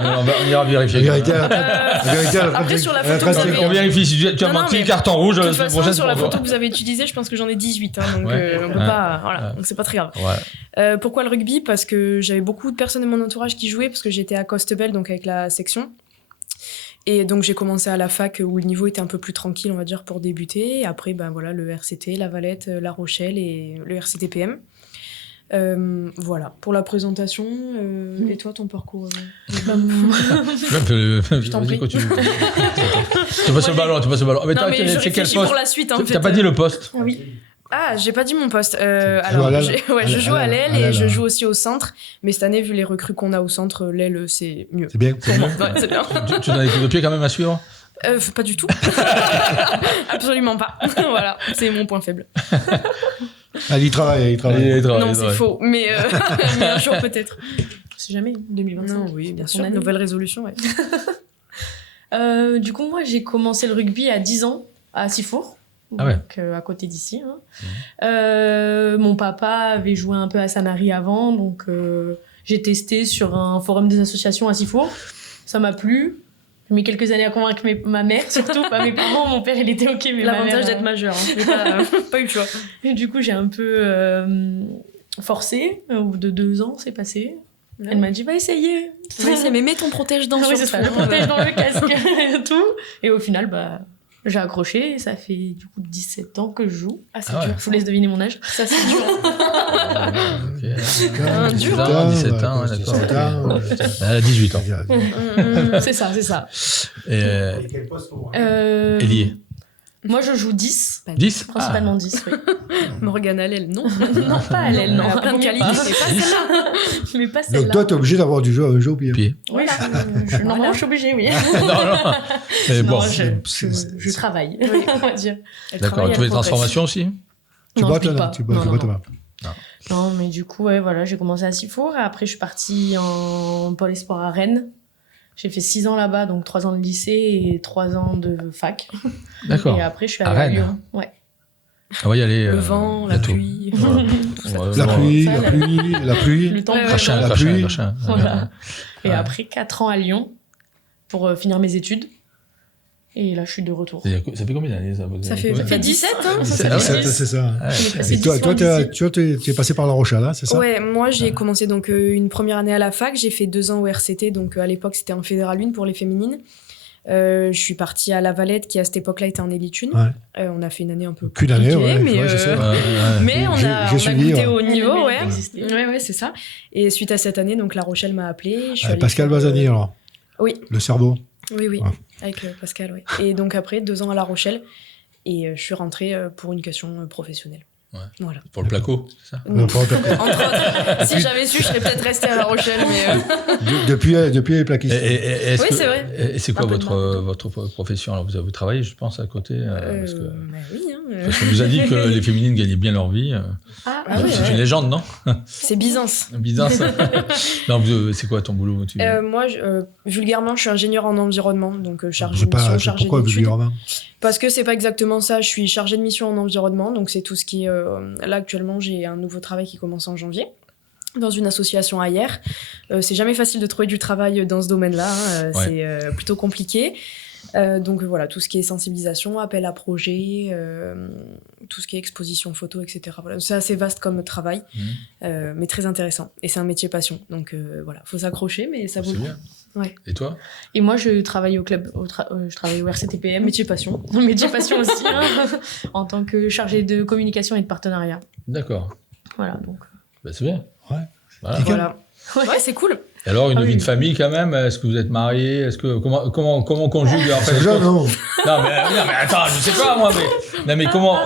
on ira vérifier. Après, sur la photo, on vérifie si tu as menti, carton rouge. De toute façon, sur la photo que vous avez utilisée, je pense que j'en ai 18. Hein, donc, on peut pas. Voilà, donc c'est pas très grave. Pourquoi le rugby? Parce que j'avais beaucoup de personnes de mon entourage qui jouaient, parce que j'étais à Costebel, donc avec la section. Et donc, j'ai commencé à la fac où le niveau était un peu plus tranquille, on va dire, pour débuter. Et après, le RCT, la Valette, La Rochelle et le RCTPM. Voilà, pour la présentation. Et toi, ton parcours Je t'en prie. Tu passes le ballon. Mais c'est quel poste? Pour la suite, en fait. T'as pas dit le poste? Oui. Ah, j'ai pas dit mon poste. Je joue à l'aile et je joue aussi au centre. Mais cette année, vu les recrues qu'on a au centre, l'aile, c'est mieux. C'est bien. C'est bien. Tu as des coups de pied quand même à suivre? Pas du tout. Absolument pas. Voilà, c'est mon point faible. Il travaille. Non, c'est faux. Mais un jour peut-être. C'est jamais 2025. Non, oui, bien sûr. Nouvelle résolution, ouais. Du coup, moi, j'ai commencé le rugby à 10 ans à Sifour. Donc, à côté d'ici. Mon papa avait joué un peu à Sanary avant, donc j'ai testé sur un forum des associations à Sifour. Ça m'a plu. J'ai mis quelques années à convaincre ma mère, surtout pas mes parents. Mon père, il était OK, mais l'avantage d'être majeur, hein. Pas eu le choix. Et du coup, j'ai un peu forcé. Au bout de 2 ans, c'est passé. Elle m'a dit, va essayer. Mais mets ton protège-dents sur c'est ça, le protège dans le casque et tout. Et au final, j'ai accroché et ça fait du coup 17 ans que je joue. Ah, c'est dur. Je vous laisse deviner mon âge. Ça, c'est dur. Dur. 17 ans, d'accord. Elle a 18 ans. C'est ça. Et quel poste pour moi? Ailier. Moi, je joue 10. 10? Principalement 10, oui. Morgane à l'aile, non? Non, pas à l'aile, non. Elle a plein de qualités, mais pas celle-là. Donc toi, t'es obligé d'avoir du jeu au pied. Oui, normalement, je suis obligée, oui. Non. Mais bon. Je travaille, on va dire. D'accord, tu fais des transformations aussi? Tu boites là? Non, mais du coup, voilà, j'ai commencé à Sifour. Après, je suis partie en pôle espoir à Rennes. J'ai fait 6 ans là-bas, donc 3 ans de lycée et 3 ans de fac. D'accord. Et après, je suis allée à Lyon. Ouais. On va y aller. Le vent, la pluie. La pluie. Le temps la pluie. Voilà. Et après, 4 ans à Lyon pour finir mes études. Et là, je suis de retour. Ça fait combien d'années, ça? Ça fait 17, hein? C'est ça. Et toi, tu es passé par La Rochelle, hein, c'est ça? Ouais, moi, j'ai commencé donc une première année à la fac. J'ai fait 2 ans au RCT, donc à l'époque, c'était en Fédéral 1 pour les féminines. Je suis partie à La Valette, qui à cette époque-là était en élite 1. On a fait une année un peu qu'une année, mais on a goûté au niveau, ouais, c'est ça. Et suite à cette année, donc La Rochelle m'a appelée. Pascal Bazani, alors. Oui. Le cerveau. Oui, avec Pascal, oui. Et donc après, 2 ans à La Rochelle, et je suis rentrée pour une question professionnelle. Ouais. Voilà. Pour le placo, c'est ça? Entre autres. Si j'avais su, je serais peut-être restée à La Rochelle, mais... Depuis les plaquistes. Oui, c'est vrai. Et c'est quoi votre profession? Alors, vous travaillez, je pense, à côté parce que... oui, hein. Parce qu'on nous a dit que les féminines gagnaient bien leur vie. C'est une légende, non? C'est Byzance. Non, c'est quoi ton boulot? Moi, vulgairement, je suis ingénieur en environnement, donc chargé de mission, Pourquoi vulgairement? Parce que c'est pas exactement ça. Je suis chargée de mission en environnement, donc c'est tout ce qui est là, actuellement, j'ai un nouveau travail qui commence en janvier, dans une association à Hyères. C'est jamais facile de trouver du travail dans ce domaine-là, hein. C'est plutôt compliqué. Donc voilà, tout ce qui est sensibilisation, appel à projet, tout ce qui est exposition photo, etc. Voilà. C'est assez vaste comme travail, mais très intéressant. Et c'est un métier passion. Donc voilà, faut s'accrocher, mais ça vaut le coup. Ouais. Et toi? Et moi, je travaille au club, je travaille au RCTPM. Métier passion. Métier passion aussi, hein, en tant que chargée de communication et de partenariat. D'accord. Voilà, donc. Bah, c'est bien. Ouais. Voilà. Ouais, c'est cool. Et alors, une vie de famille quand même, est-ce que vous êtes mariés? Est-ce que comment on conjugue en fait, C'est jeune, non? Non mais attends, je sais pas moi, mais comment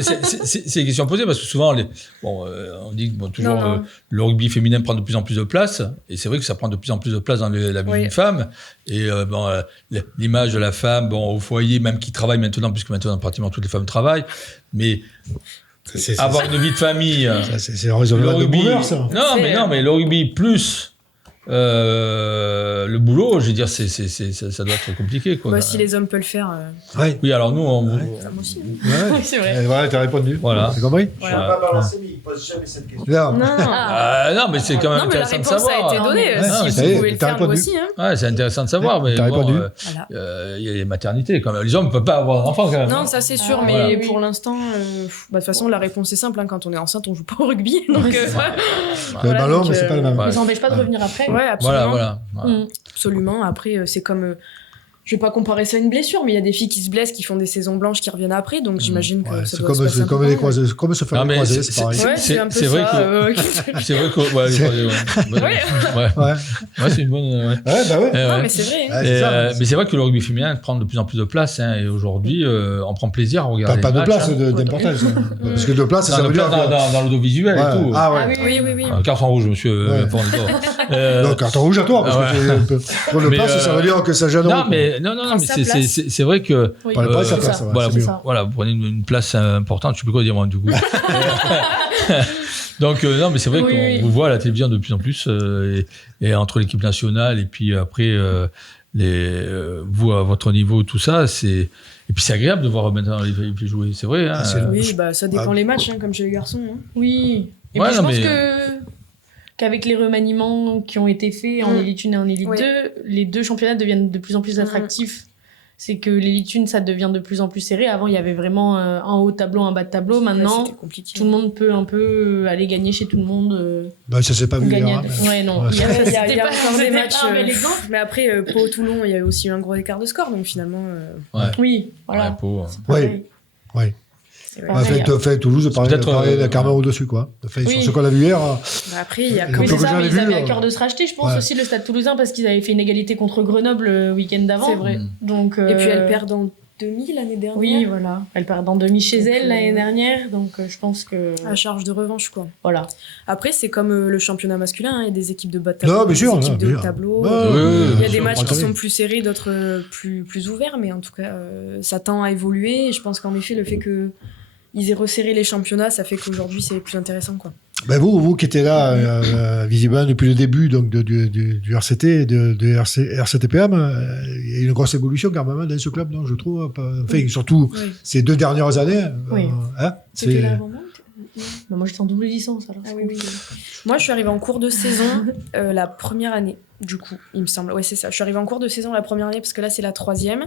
c'est une question posée parce que souvent on dit que toujours le rugby féminin prend de plus en plus de place et c'est vrai que ça prend de plus en plus de place dans la vie d'une femme et l'image de la femme au foyer, même qui travaille maintenant, puisque maintenant pratiquement toutes les femmes travaillent, mais avoir une vie de famille, c'est un raisonnement de boomer, ça. Non mais le rugby plus le boulot, je veux dire, ça doit être compliqué, quoi. Bah, si les hommes peuvent le faire. Oui, alors nous, moi aussi. Ouais. C'est vrai. Voilà, t'as répondu. Voilà. T'as compris? Je ne vais pas balancer, mais il pose jamais cette question. Non. Non, mais c'est quand même intéressant de savoir. La réponse a été donnée. Si vous pouvez le faire, moi aussi. Ouais, c'est intéressant de savoir, mais t'as répondu. Il y a les maternités, quand même. Les hommes ne peuvent pas avoir d'enfants, quand même. Non, ça c'est sûr, mais pour l'instant, de toute façon, la réponse est simple. Quand on est enceinte, on joue pas au rugby. Donc, Le ballon, mais c'est pas le même. Ça ne n'empêche pas de revenir après. Ouais, absolument. Voilà. Absolument. Après, c'est comme. Je vais pas comparer ça à une blessure, mais il y a des filles qui se blessent, qui font des saisons blanches, qui reviennent après, donc j'imagine que ça doit se passer comme les croisés, comme se faire les croisés, c'est pareil. Ouais, c'est un peu c'est vrai ça. C'est vrai que les croisés, c'est une bonne. Ouais, bah ouais. Non, mais c'est vrai. Mais c'est vrai que le rugby féminin prend de plus en plus de place, et aujourd'hui, on prend plaisir à regarder. Pas de place d'importance, parce que de place, ça veut dire dans l'audiovisuel et tout. Ah ouais. Oui. Carton rouge, monsieur. Non, carton rouge à toi, parce que pour le place, ça veut dire que ça gêne. Non, mais c'est vrai que. Voilà, vous prenez une place importante, je sais plus quoi dire, moi, du coup. Donc, non, mais c'est vrai qu'on vous voit à la télévision de plus en plus, et entre l'équipe nationale et puis après, vous, à votre niveau, tout ça, et puis c'est agréable de voir maintenant les filles jouer, c'est vrai. Hein, oui, ça dépend les matchs, comme chez les garçons. Oui. Et puis je pense qu'avec les remaniements qui ont été faits en Elite 1 et en Elite 2, les deux championnats deviennent de plus en plus attractifs. C'est que l'Elite 1, ça devient de plus en plus serré. Avant, il y avait vraiment un haut tableau, un bas de tableau. Maintenant, tout le monde peut un peu aller gagner chez tout le monde. Ça s'est pas vu. Ouais, non. Il y a encore des matchs. Mais après, Pau-Toulon, il y a aussi eu un gros écart de score. Donc finalement. Oui, voilà. Oui. Fait Toulouse, pareil, la Carmen au-dessus, quoi. Sur ce qu'on a vu hier. Après, il y a quand même. Ils avaient à cœur de se racheter, je pense, aussi le Stade Toulousain, parce qu'ils avaient fait une égalité contre Grenoble le week-end d'avant. C'est vrai. Donc, et puis elle perd en demi l'année dernière. Oui, voilà. Elle perd en demi chez elle l'année dernière, donc je pense que. À charge de revanche, quoi. Voilà. Après, c'est comme le championnat masculin, il y a des équipes de bas de tableau, des équipes de tableau. Il y a des matchs qui sont plus serrés, d'autres plus ouverts, mais en tout cas, ça tend à évoluer. Et je pense qu'en effet, le fait que ils aient resserré les championnats, ça fait qu'aujourd'hui c'est plus intéressant, quoi. Vous qui étiez là visiblement depuis le début donc du RCT, de RCTPM, il y a une grosse évolution quand même dans ce club, non, je trouve. Enfin, surtout ces 2 dernières années. Oui. C'était là avant moi. Moi j'étais en double licence alors. Oui. Moi je suis arrivée en cours de saison la première année, du coup, il me semble. Ouais, c'est ça. Je suis arrivée en cours de saison la première année parce que là c'est la 3e.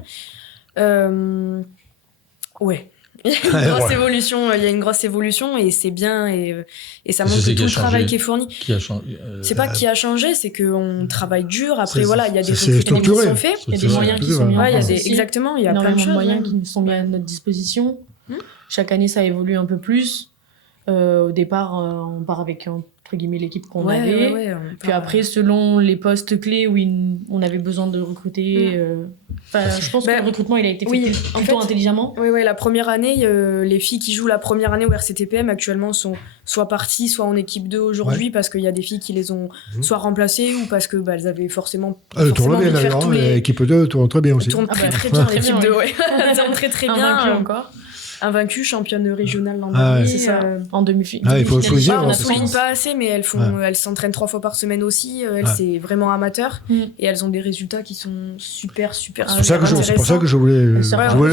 Ouais. Il y a une grosse évolution et c'est bien et ça montre tout le travail qui est fourni. C'est pas qui a changé, c'est qu'on travaille dur. Après voilà, il y a des recrutements qui sont faits, il y a des moyens qui sont mis en place. Exactement, il y a plein de choses. Moyens qui nous sont mis à notre disposition. Chaque année, ça évolue un peu plus. Au départ, on part avec entre guillemets l'équipe qu'on avait. Puis après, selon les postes clés où on avait besoin de recruter. Je pense que le recrutement il a été fait plutôt intelligemment. Oui, la première année, les filles qui jouent la première année au RCTPM actuellement sont soit parties, soit en équipe 2 aujourd'hui parce qu'il y a des filles qui les ont soit remplacées ou parce que elles avaient forcément. Elle tourne bien d'ailleurs, l'équipe 2 tourne très bien aussi. Elle tourne très bien l'équipe 2, elle tourne très bien. Encore. Invaincue, championne régionale l'an dernier. C'est ça, en demi-finale. Il faut le choisir. On ne souligne pas assez, mais elles s'entraînent 3 fois par semaine aussi. Elles, c'est vraiment amateur. Et elles ont des résultats qui sont super intéressants. C'est pour ça que je voulais le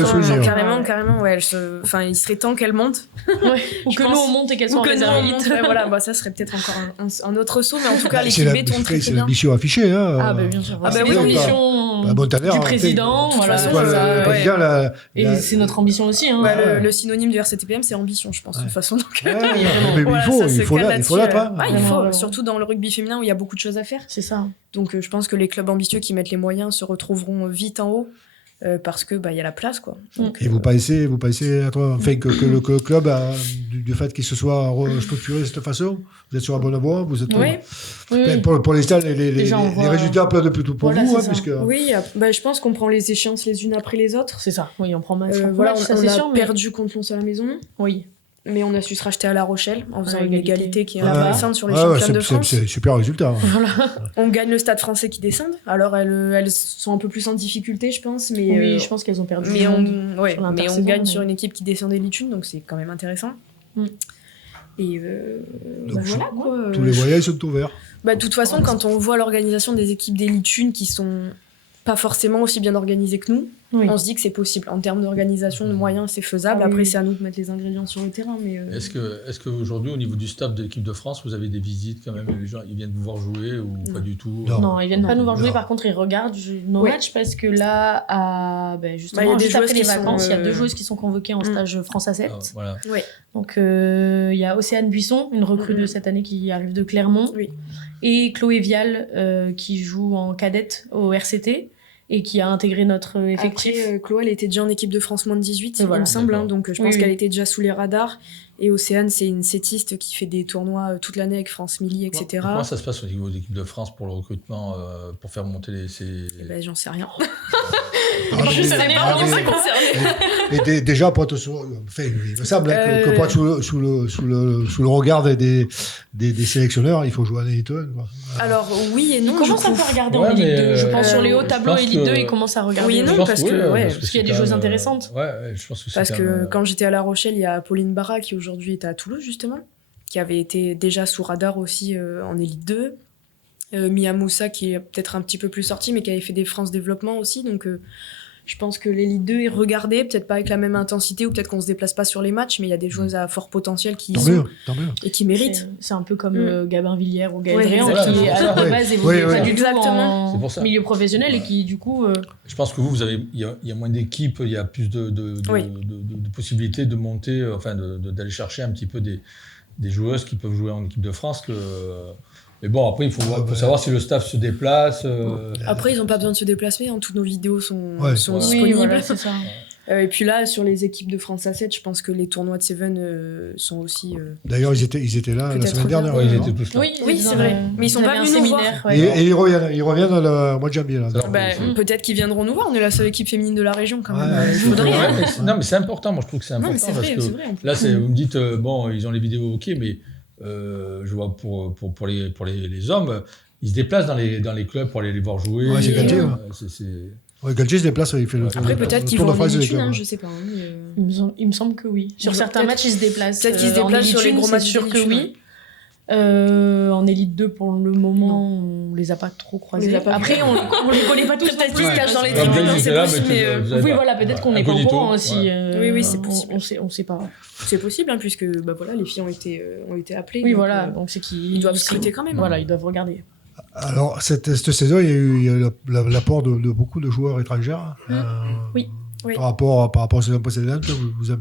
souligner. Carrément, ouais. Il serait temps qu'elles montent. Ou que nous, on monte et qu'elles soient en réserve élite. Voilà, ça serait peut-être encore un autre saut, mais en tout cas, l'équipe B tourne très bien. C'est l'ambition affichée. Bien sûr. C'est l'ambition du président. Et c'est notre ambition aussi. Le synonyme du RCTPM, c'est ambition, je pense, de toute façon. Il faut l'être. Il faut, surtout dans le rugby féminin où il y a beaucoup de choses à faire. C'est ça. Donc je pense que les clubs ambitieux qui mettent les moyens se retrouveront vite en haut. Parce que y a la place, quoi. Donc, et vous pensez que le club, du fait qu'il se soit structuré de cette façon, vous êtes sur la bonne voie, vous êtes pour l'instant les résultats plaident plutôt pour vous, puisque je pense qu'on prend les échéances les unes après les autres. C'est ça. Oui, on prend match. On a perdu contre Lons à la maison. Oui. Mais on a su se racheter à La Rochelle en faisant une égalité qui est intéressante sur les championnes de France. C'est super résultat. Voilà. On gagne le Stade Français qui descend. Alors elles sont un peu plus en difficulté, je pense. Mais je pense qu'elles ont perdu. Mais on gagne sur une équipe qui descend d'élite 1, donc c'est quand même intéressant. Et voilà quoi. Tous les voyages sont ouverts. De toute façon, quand on voit l'organisation des équipes d'élite 1 qui sont pas forcément aussi bien organisées que nous, on se dit que c'est possible. En termes d'organisation, de moyens, c'est faisable. Après, c'est à nous de mettre les ingrédients sur le terrain. Mais Est-ce qu'aujourd'hui, au niveau du staff de l'équipe de France, vous avez des visites quand même? Les gens, ils viennent vous voir jouer ou pas du tout? Non, ils viennent pas nous voir jouer. Par contre, ils regardent nos matchs parce que là, justement, juste après les vacances, il y a 2 joueuses qui sont convoquées en stage France A7. Voilà. Donc, il y a Océane Buisson, une recrue de cette année qui arrive de Clermont, et Chloé Vial qui joue en cadette au RCT. Et qui a intégré notre effectif. Après, Chloé, elle était déjà en équipe de France moins de 18, il me semble. Donc, je pense qu'elle était déjà sous les radars. Et Océane, c'est une sétiste qui fait des tournois toute l'année avec France Milli, etc. Comment ça se passe au niveau de l'équipe de France pour le recrutement, pour faire monter j'en sais rien. Je sais pas, on s'est concerné. Et déjà, il me semble que pour être sous le regard des sélectionneurs, il faut jouer en Elite 1. Alors, oui et non. Ils commencent un peu à regarder en Elite 2. Je pense sur les hauts tableaux Elite 2, ils commencent à regarder. Oui et non, parce qu'il y a des choses intéressantes. Je pense que c'est parce que quand j'étais à La Rochelle, il y a Pauline Barra qui aujourd'hui est à Toulouse, justement, qui avait été déjà sous radar aussi en Elite 2. Mia Moussa qui est peut-être un petit peu plus sortie, mais qui avait fait des France Développement aussi. Donc, je pense que l'Elite 2 est regardée, peut-être pas avec la même intensité, ou peut-être qu'on se déplace pas sur les matchs, mais il y a des joueuses à fort potentiel qui y sont et qui méritent. C'est un peu comme Gabin Villiers ou Gaël Dréan, qui à la base évolue pas du tout en milieu professionnel et qui du coup... Je pense que il y a moins d'équipes, il y a plus de possibilités de monter, d'aller chercher un petit peu des joueuses qui peuvent jouer en équipe de France que... Mais bon, après, il faut savoir si le staff se déplace. Après, ils n'ont pas besoin de se déplacer. Toutes nos vidéos sont disponibles. Oui, voilà, c'est ça. Et puis là, sur les équipes de France A7, je pense que les tournois de Seven sont aussi... D'ailleurs, ils étaient là la semaine dernière. Ils étaient tous là. Oui, c'est vrai. Mais ils sont pas venus nous voir. Et ils reviennent dans le mois de janvier. Peut-être qu'ils viendront nous voir. On est la seule équipe féminine de la région, quand même. Il faudrait. Non, mais c'est important. Moi, je trouve que c'est important. Parce que là, vous me dites, ils ont les vidéos, ok, mais... je vois pour les hommes, ils se déplacent dans les clubs pour aller les voir jouer. Ouais, c'est Galtier. Galtier se déplace, il fait le Après, peut-être qu'ils vont en Elite 1, je sais pas. Il me semble que oui. Sur certains matchs, ils se déplacent. Peut-être qu'ils se déplacent sur les gros matchs, sûr que oui. En Elite 2, pour le moment, on les a pas trop croisés. Après, on les connaît pas tous. Peut-être qu'ils se cachent dans les tribunes, c'est possible. Oui, voilà, peut-être qu'on n'est pas au courant aussi. Oui, c'est possible. On sait pas. C'est possible, puisque les filles ont été appelées. Oui, voilà, donc c'est qu'ils doivent scruter quand même. Voilà, ils doivent regarder. Alors, cette saison, il y a eu l'apport de beaucoup de joueurs étrangères. Oui. Par rapport à la saison précédente, vous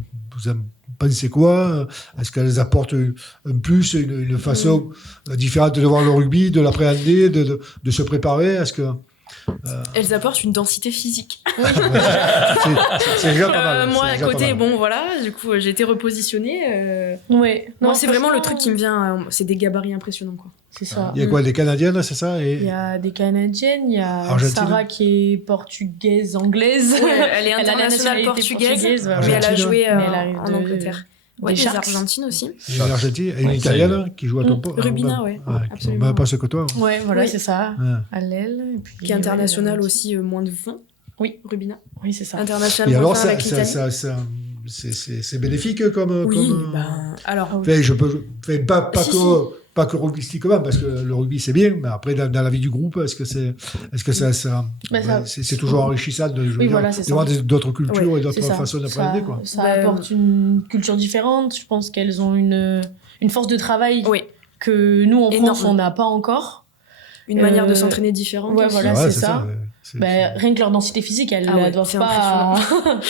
pensez quoi? Est-ce qu'elles apportent un plus, une façon différente de voir le rugby, de l'appréhender, de se préparer? Est-ce que... Elles apportent une densité physique. Oui. c'est déjà pas mal. Moi, à côté, du coup, j'ai été repositionnée. Non, c'est vraiment le truc qui me vient. C'est des gabarits impressionnants, quoi. C'est ça. Il y a quoi, des Canadiennes, c'est ça? Il y a des Canadiennes, il y a Sarah qui est portugaise, anglaise. Elle est internationale portugaise, mais elle a joué en Angleterre. Ouais, des Argentines aussi. Il y a une Argentine et une Italienne qui joue à ton poste. Rubina, absolument. Même pas ce que toi. Ouais, voilà, c'est ça. À l'aile. Qui est internationale aussi, moins de 20. Oui, Rubina. Oui, c'est ça. Internationale. Et alors, c'est bénéfique comme. Oui, alors. Pas que rugbystiquement, parce que le rugby c'est bien, mais après dans la vie du groupe, est-ce que c'est toujours enrichissant de voir d'autres cultures et d'autres façons d'appréhender, quoi. Ça apporte une culture différente. Je pense qu'elles ont une force de travail que nous en France on n'a pas encore. Une manière de s'entraîner différente. Ouais, voilà, c'est ça. Rien que leur densité physique, elles ne doivent pas.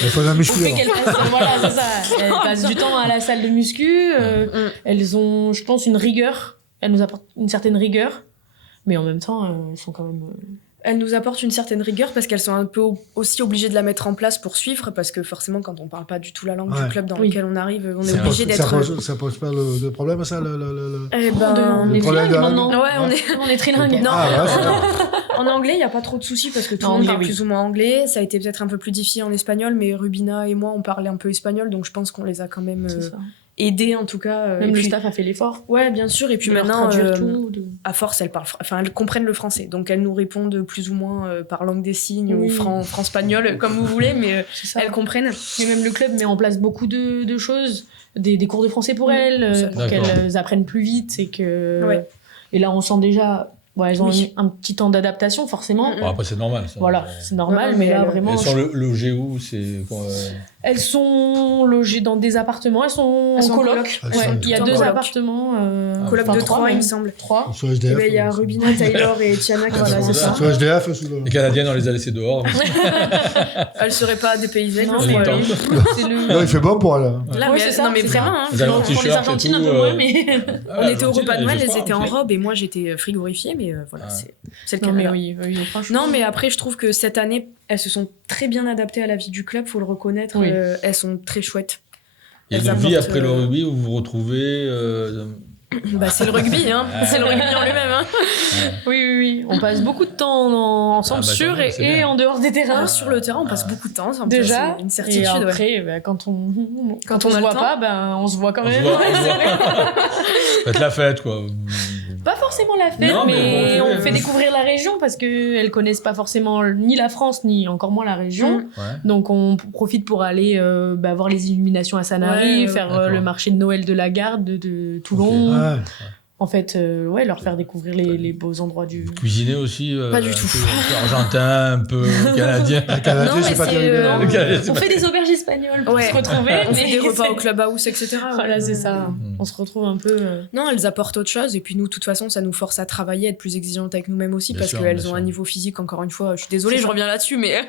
Il faut la muscu. Voilà, c'est ça. Elles passent du temps à la salle de muscu. Elles ont, je pense, une rigueur. Elles nous apportent une certaine rigueur. Mais en même temps, elles sont quand même. Elles nous apportent une certaine rigueur parce qu'elles sont un peu aussi obligées de la mettre en place pour suivre, parce que forcément, quand on parle pas du tout la langue du club dans lequel on arrive, on est obligé d'être. Ça pose pas de problème, ça, on est trilingue maintenant. Ouais, on est trilingue. Non, en anglais, il y a pas trop de soucis parce que tout le monde parle plus ou moins anglais. Ça a été peut-être un peu plus difficile en espagnol, mais Rubina et moi, on parlait un peu espagnol, donc je pense qu'on les a quand même aidés en tout cas. Même le staff a fait l'effort. Ouais, bien sûr. Et puis maintenant, à force, elles comprennent le français, donc elles nous répondent plus ou moins par langue des signes ou franc-espagnol, comme vous voulez, mais elles comprennent. Et même le club met en place beaucoup de choses, des cours de français pour elles, pour qu'elles apprennent plus vite et que. Ouais. Et là, on sent déjà. Elles ont un petit temps d'adaptation, forcément. Bon, après, c'est normal. Ça. Voilà, c'est normal, mais là, vraiment... Elles sont logées où c'est quoi, Elles sont logées dans des appartements, elles sont en coloc. Il y a 2 appartements. Coloc de 3, il me semble. 3. Il y a Rubina, Taylor et Tiana qui voilà, c'est ça. Sur SDF, les Canadiennes, on les a laissées dehors. Elles seraient pas dépaysées. Non, il fait bon pour elles. Non, mais vraiment. Pour les Argentines, un peu moins, mais... On était au repas de Noël, elles étaient en robe et moi, j'étais frigorifiée, mais voilà, c'est le Canada. Non, mais après, je trouve que cette année, elles se sont très bien adaptées à la vie du club, faut le reconnaître. Elles sont très chouettes. Il y a une vie après le rugby où vous vous retrouvez... c'est le rugby, hein. C'est le rugby en lui-même. Hein. Oui. On passe beaucoup de temps ensemble sur et en dehors des terrains. Sur le terrain, on passe beaucoup de temps. Déjà, c'est une certitude. Et après, quand on se voit pas, on se voit quand même. Faites la fête, quoi. Pas forcément la fête, mais on fait découvrir la région parce qu'elles connaissent pas forcément ni la France, ni encore moins la région. Donc on profite pour aller voir les illuminations à Sanary, faire le marché de Noël de la Garde, de Toulon. En fait, leur faire découvrir les beaux endroits du... Cuisiner aussi pas du tout. Un peu argentin, un peu canadien. Canadien, c'est pas terrible. On fait des auberges espagnoles pour se retrouver. On fait des repas au clubhouse, etc. Voilà, c'est ça. On se retrouve un peu... Non, elles apportent autre chose. Et puis nous, de toute façon, ça nous force à travailler, être plus exigeantes avec nous-mêmes aussi, parce qu'elles ont un niveau physique, encore une fois. Je suis désolée, je reviens là-dessus, mais...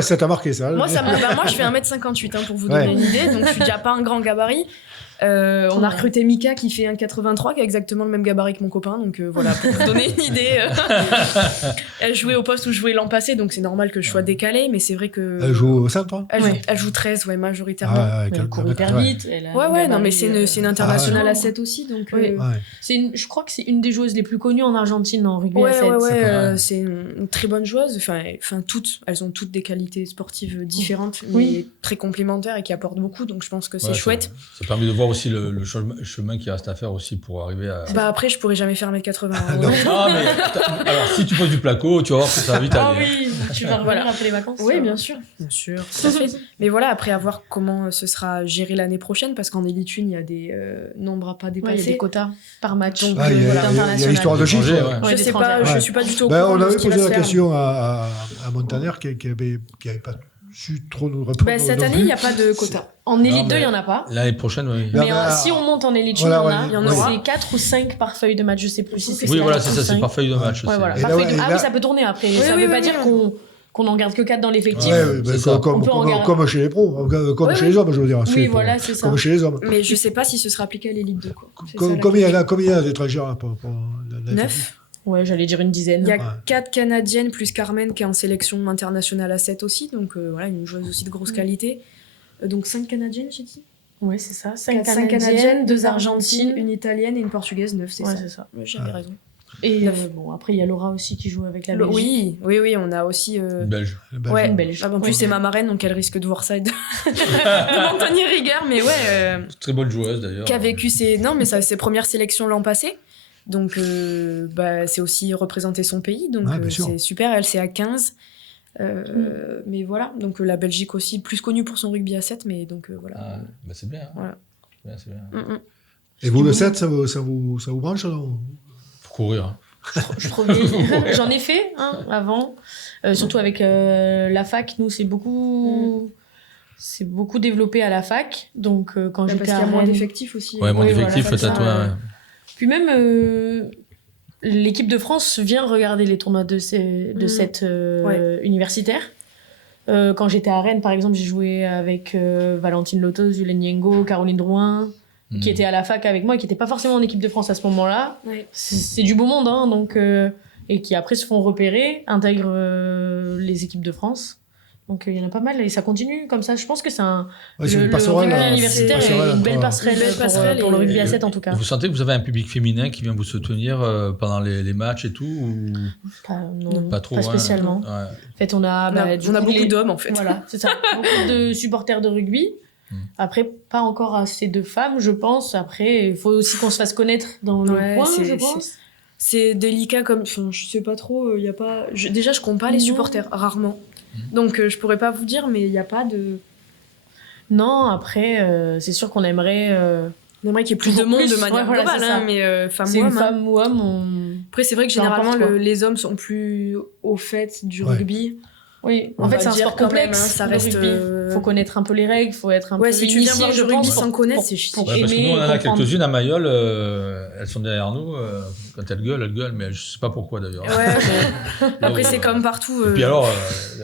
Ça t'a marqué, ça. Moi, je fais 1m58, pour vous donner une idée. Donc, je suis déjà pas un grand gabarit. On a recruté Mika qui fait 1,83, qui a exactement le même gabarit que mon copain, donc voilà, pour vous donner une idée. Elle jouait au poste où je jouais l'an passé, donc c'est normal que je sois décalée, mais c'est vrai que... Elle joue au centre, toi ? Elle joue 13, majoritairement. Elle court hyper vite. Non, mais c'est une internationale à 7 aussi, donc... Je crois que c'est une des joueuses les plus connues en Argentine en rugby à 7. C'est une très bonne joueuse, elles ont toutes des qualités sportives différentes, mais très complémentaires et qui apportent beaucoup, donc je pense que c'est chouette. Ça permet de voir aussi le chemin qui reste à faire aussi pour arriver à... après, je pourrais jamais faire 1m80. Alors, si tu poses du placo, tu vas voir que ça va vite aller. Ah oui, tu vas revenir après les vacances. Oui, bien sûr. Mais voilà, après, à voir comment ce sera géré l'année prochaine, parce qu'en Elite 1, il y a des nombres à pas dépasser. Il y a des quotas par match. Il y a l'histoire de chiffres. Je sais pas, je suis pas du tout au courant. On avait posé la question à Montaner qui avait pas su trop nous répondre. Cette année, il n'y a pas de quota. En Elite 2, il n'y en a pas. L'année prochaine, oui. Mais si on monte en Elite 1, il y en aura. C'est 4 ou 5 par feuille de match, je sais plus si c'est ça. Oui, voilà, c'est ça, c'est par feuille de match. Voilà. Oui, ça peut tourner après. Ça veut pas dire qu'on n'en garde que 4 dans l'effectif. Comme chez les pros, comme chez les hommes, je veux dire. Oui, voilà, c'est ça. Comme chez les hommes. Mais je sais pas si ce sera appliqué à l'Elite 2. Combien il y a d'étrangères pour 9. Ouais, j'allais dire une dizaine. Il y a 4 Canadiennes plus Carmen qui est en sélection internationale à 7 aussi, donc voilà, une joueuse aussi de grosse qualité. Donc 5 Canadiennes, j'ai dit. Ouais, c'est ça. 5 Canadiennes, 2 Argentines, une Italienne et une Portugaise, 9, c'est ça. C'est ça. Ouais, j'avais raison. Et après, il y a Laura aussi qui joue avec la Belgique. Oui, on a aussi... Une Belge. Ouais, une Belge. En plus, c'est ma marraine, donc elle risque de voir ça et de m'en tenir rigueur, mais ouais... Très bonne joueuse, d'ailleurs. Qui a vécu ses premières sélections l'an passé. Donc, c'est aussi représenter son pays. Donc, c'est super. Elle, c'est à 15. Mais voilà, donc la Belgique aussi, plus connue pour son rugby à 7, mais donc voilà. Ah, bah c'est bien. Voilà. C'est bien. Et vous, le 7, ça vous branche non? Pour courir. J'en ai fait avant, surtout avec la fac. Nous, c'est beaucoup développé à la fac. Donc, quand j'étais à Rennes... Parce qu'il y a moins d'effectifs aussi. Ouais, moins d'effectifs, voilà, toi. Puis même, l'équipe de France vient regarder les tournois de cette universitaire. Quand j'étais à Rennes, par exemple, j'ai joué avec Valentine Lotos, Julien Niengo, Caroline Drouin, qui étaient à la fac avec moi et qui n'étaient pas forcément en équipe de France à ce moment-là. Ouais. C'est du beau monde, donc, et qui après se font repérer, intègrent les équipes de France. Donc il y en a pas mal et ça continue comme ça. Je pense que c'est une passerelle universitaire est une belle passerelle pour le rugby à 7 en tout cas. Vous sentez que vous avez un public féminin qui vient vous soutenir pendant les matchs et tout ou... Pas trop. Pas spécialement. Ouais. En fait, on a beaucoup d'hommes en fait. Voilà, c'est ça. Beaucoup de supporters de rugby. Après, pas encore assez de femmes, je pense. Après, il faut aussi qu'on se fasse connaître dans le coin, je pense. C'est délicat comme... je sais pas trop, y a pas... Déjà, je compte pas les supporters, rarement. Donc, je pourrais pas vous dire, mais il n'y a pas de... Non, après, c'est sûr qu'on aimerait... On aimerait qu'il y ait plus de monde de manière globale, mais femme ou homme. Femme ou homme, Après, c'est vrai que généralement, les hommes sont plus au fait du rugby. Oui, en fait, c'est un sport complexe. Ça reste. Faut connaître un peu les règles, faut être un peu si tu viens voir du rugby sans connaître, c'est chiant. Parce que nous, on en a quelques-unes à Mayol, elles sont derrière nous. Quand elles gueulent, mais je sais pas pourquoi d'ailleurs. Ouais, après, c'est comme partout. Et puis alors,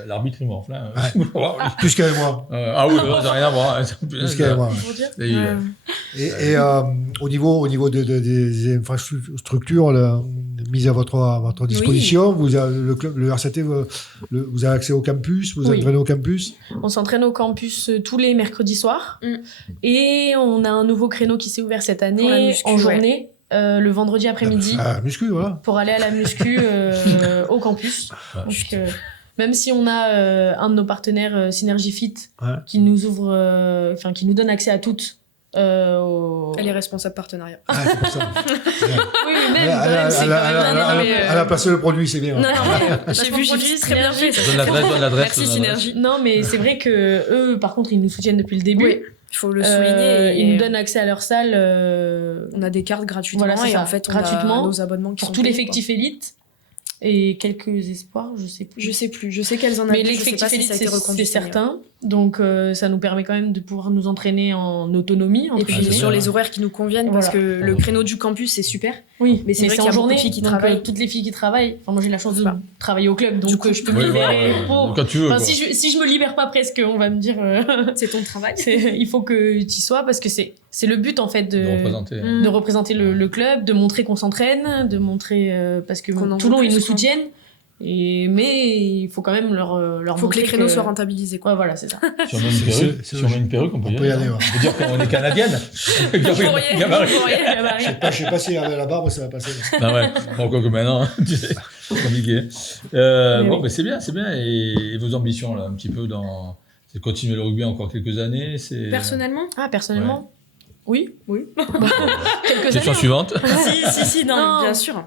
l'arbitre, il m'enfle. Plus qu'avec moi. Ah oui, ça n'a rien à voir. Plus qu'avec moi. Et au niveau des infrastructures mises à votre disposition, vous avez, le RCT, vous avez accès au campus, vous entraînez au campus? On s'entraîne au campus tous les mercredis soirs. Et on a un nouveau créneau qui s'est ouvert cette année en journée. Le vendredi après-midi. Muscu, voilà. Pour aller à la muscu au campus. Donc, même si on a un de nos partenaires, Synergy Fit, qui nous ouvre, qui nous donne accès à toutes. Elle est responsable partenariat. C'est pour ça. Oui, mais même, c'est quand même... Elle a placé le produit, c'est bien. Non, j'ai vu, très bien fait. Donne l'adresse. Merci Synergie. Non, mais c'est vrai que eux, par contre, ils nous soutiennent depuis le début. Oui, il faut le souligner. Ils nous donnent accès à leur salle. On a des cartes gratuitement et en fait, on gratuitement, a nos abonnements qui pour sont tout l'effectif élite. Et quelques espoirs, je sais plus. Je sais qu'elles en ont. Mais l'effectif élite, c'est certain. Donc, ça nous permet quand même de pouvoir nous entraîner en autonomie. Et puis, sur les horaires qui nous conviennent, parce que le créneau du campus, c'est super. Oui, mais c'est vrai qu'il y a beaucoup de filles qui travaillent. Toutes les filles qui travaillent. Enfin, moi, j'ai la chance de travailler au club, donc je peux me libérer. Quand tu veux. Si je me libère pas presque, on va me dire. C'est ton travail. Il faut que tu y sois, parce que c'est le but, en fait, de représenter le club, de montrer qu'on s'entraîne, de montrer. Parce que Toulon, ils nous soutiennent. Mais il faut quand même leur faut que les créneaux soient rentabilisés, quoi. Ouais, voilà, c'est ça. Si on met une perruque, on peut y aller. On peut dire qu'on est canadienne. Je sais pas si avec la barbe, ça va passer. Ah ouais. Bon, quoi que maintenant, tu sais, c'est compliqué. Bon, mais c'est bien. Et vos ambitions, là, un petit peu c'est de continuer le rugby encore quelques années, Personnellement? Personnellement? Oui. Quelques années. Question suivante. Si, non, bien sûr.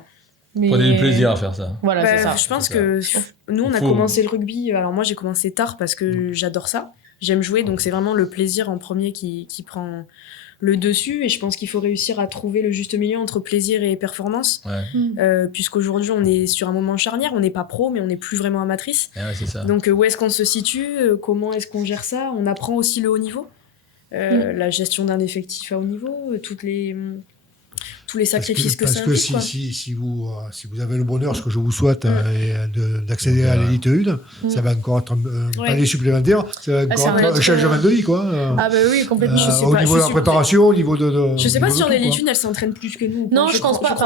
Mais... Prenez du plaisir à faire ça. Voilà, c'est ça. Je pense que nous, on a commencé le rugby. Alors moi, j'ai commencé tard parce que j'adore ça. J'aime jouer, donc c'est vraiment le plaisir en premier qui prend le dessus. Et je pense qu'il faut réussir à trouver le juste milieu entre plaisir et performance. Puisqu'aujourd'hui, on est sur un moment charnière. On n'est pas pro, mais on n'est plus vraiment amatrice. C'est ça. Donc où est-ce qu'on se situe? Comment est-ce qu'on gère ça? On apprend aussi le haut niveau. La gestion d'un effectif à haut niveau. Tous les sacrifices que ça implique. Parce que si vous avez le bonheur, ce que je vous souhaite, d'accéder à l'élite 1, ça va encore être un palier supplémentaire, ça va encore être un changement de vie, quoi. Ah bah oui, complètement. Au niveau de la préparation, au niveau de... Je sais pas si en élite 1, elle s'entraîne plus que nous. Non, je pense pas.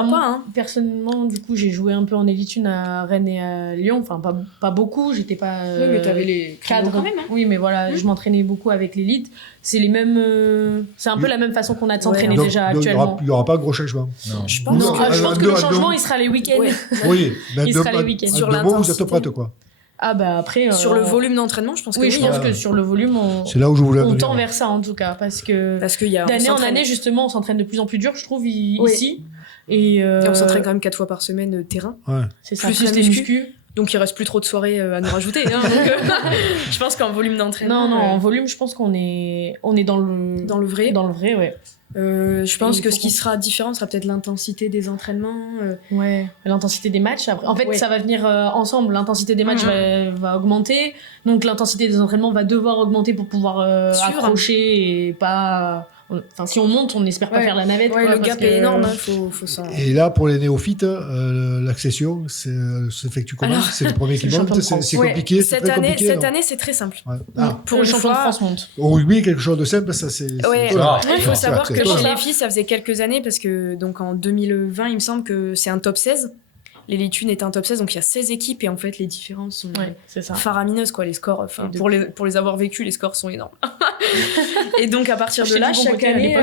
Personnellement, du coup, j'ai joué un peu en élite 1 à Rennes et à Lyon. Enfin, pas beaucoup, j'étais pas... Oui, mais t'avais les cadres quand même. Oui, mais voilà, je m'entraînais beaucoup avec l'élite. C'est les mêmes... C'est un peu la même façon qu'on a de s'entraîner déjà actuellement. Il n'y aura pas de gros changement. Non. Je pense que le changement, il sera les week-ends. Oui, mais il sera les week-ends. Sur l'intensité. Vous êtes prête, quoi. Ah bah après... Sur le volume d'entraînement, je pense que oui. Je pense que sur le volume, c'est là où je voulais on tend vers ça, en tout cas. Parce que d'année en année, justement, on s'entraîne de plus en plus dur, je trouve, ici. Et on s'entraîne quand même 4 fois par semaine terrain. C'est ça, plus les muscu. Donc il reste plus trop de soirées à nous rajouter. Hein, donc, je pense qu'en volume d'entraînement. Non, en volume, je pense qu'on est dans le vrai. Dans le vrai, ouais. Je pense que ce qui sera différent sera peut-être l'intensité des entraînements. Ouais, l'intensité des matchs. Après. En fait, ça va venir ensemble. L'intensité des matchs va augmenter. Donc l'intensité des entraînements va devoir augmenter pour pouvoir accrocher et pas... Enfin, si on monte, on n'espère pas faire la navette. Ouais, quoi, le gap est énorme. Faut s'en... Et là, pour les néophytes, l'accession s'effectue comment? C'est le premier qui monte? C'est compliqué? Cette année, c'est très simple. Ouais. Pour le champion de France monte. Au rugby, quelque chose de simple, ça c'est... Il faut savoir que chez les filles, ça faisait quelques années, parce que donc en 2020, il me semble que c'est un top 16. L'élite 1 est un top 16, donc il y a 16 équipes et en fait les différences sont faramineuses, quoi. Les scores, pour les avoir vécus, les scores sont énormes. Et donc à partir de là, chaque année,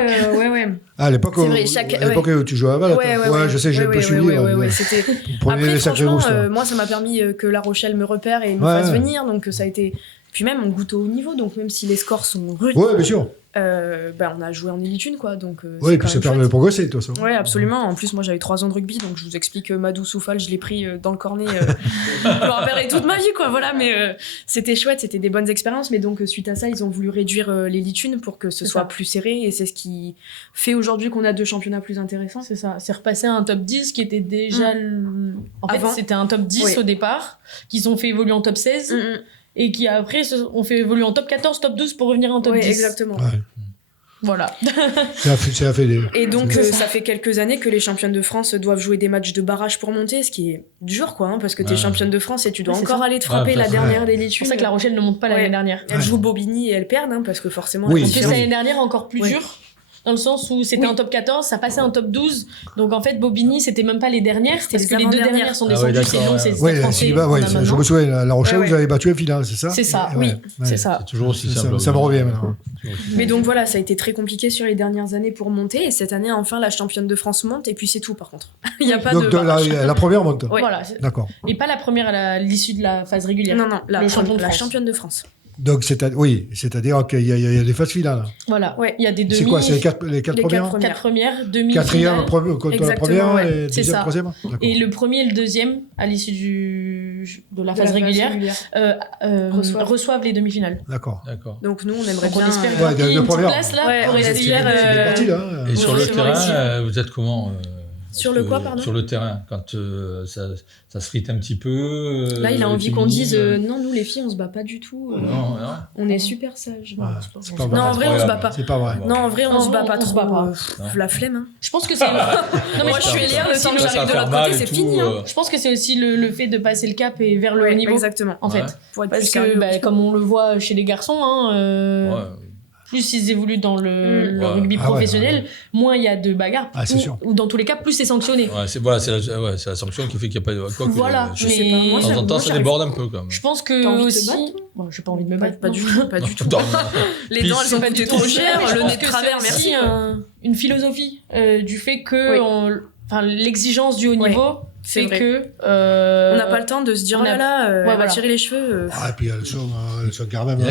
à l'époque, où tu jouais à Val, je sais, j'ai un peu suivi. C'était... Après, franchement, moi ça m'a permis que La Rochelle me repère et me fasse venir, donc ça a été... Puis même on goûte au haut niveau, donc même si les scores sont rudes, bien sûr. On a joué en élite 1, quoi. Donc, oui, puis ça permet de progresser, de toute façon. Oui, absolument. En plus, moi, j'avais 3 ans de rugby, donc je vous explique Madou Soufal, je l'ai pris dans le cornet. Je me rappellerai toute ma vie, quoi. Voilà, mais c'était chouette, c'était des bonnes expériences. Mais donc, suite à ça, ils ont voulu réduire l'élite 1 pour que ce soit plus serré. Et c'est ce qui fait aujourd'hui qu'on a 2 championnats plus intéressants. C'est ça. C'est repassé à un top 10 qui était déjà... En fait, c'était un top 10 au départ, qu'ils ont fait évoluer en top 16. Et qui après on fait évoluer en top 14, top 12 pour revenir en top 10. Exactement. Ouais. Voilà. Ça fait des... Et donc ça fait quelques années que les championnes de France doivent jouer des matchs de barrage pour monter, ce qui est dur, quoi, hein, parce que t'es championne de France et tu dois encore aller te frapper la dernière des Litus. C'est pour ça que La Rochelle ne monte pas l'année dernière. Elle joue Bobigny et elle perd, hein, parce que forcément... En plus l'année dernière encore plus dur. Dans le sens où c'était un top 14, ça passait un top 12. Donc en fait, Bobigny, c'était même pas les dernières, c'était parce que les 2 dernières sont descendues. C'est long, c'est français. Je me souviens, La Rochelle, vous avez battu un final, c'est ça? C'est ça, c'est ça. C'est toujours aussi simple. Ça me revient maintenant. Mais donc voilà, ça a été très compliqué sur les dernières années pour monter. Et cette année, enfin, la championne de France monte. Et puis c'est tout, par contre. Il n'y a pas donc la première monte. Voilà. D'accord. Et pas la première à l'issue de la phase régulière. Non, la championne de France. Donc, c'est-à-dire qu'il y a des phases finales. Voilà, il y a des demi. C'est quoi, c'est les quatre premières? 4 premières, demi. Quatrième contre la première et deuxième, troisième. Et le premier et le deuxième, à l'issue de la phase régulière, reçoivent les demi-finales. D'accord. Donc nous, on aimerait bien... On espère gagner une petite place là pour rester. Et sur le terrain, vous êtes comment Sur le quoi, pardon? Sur le terrain, quand ça se frite un petit peu. Là, il a envie qu'on dise non, nous les filles, on se bat pas du tout. Non. On est super sages. Non, en vrai, on se bat pas. C'est pas vrai. Non, en vrai, on se bat pas trop. La flemme. Hein. Je pense que c'est. Non, moi, je suis élire, le temps que j'arrive de l'autre côté, c'est fini. Je pense que c'est aussi le fait de passer le cap et vers le haut niveau. Exactement. En fait. Parce que, comme on le voit chez les garçons, plus ils évoluent dans le rugby professionnel, moins il y a de bagarres. Ou dans tous les cas, plus c'est sanctionné. C'est la sanction qui fait qu'il n'y a pas de... Voilà, je sais pas. Moi, de temps en temps, ça déborde un peu, quand même. Je pense que aussi... Bon, j'ai pas envie de me battre. Pas du tout. Les dents, elles sont coûtées trop cher, le nez de travers, merci. Une philosophie du fait que l'exigence du haut niveau... fait que on n'a pas le temps de se dire elle va tirer les cheveux. Et puis elles sont quand même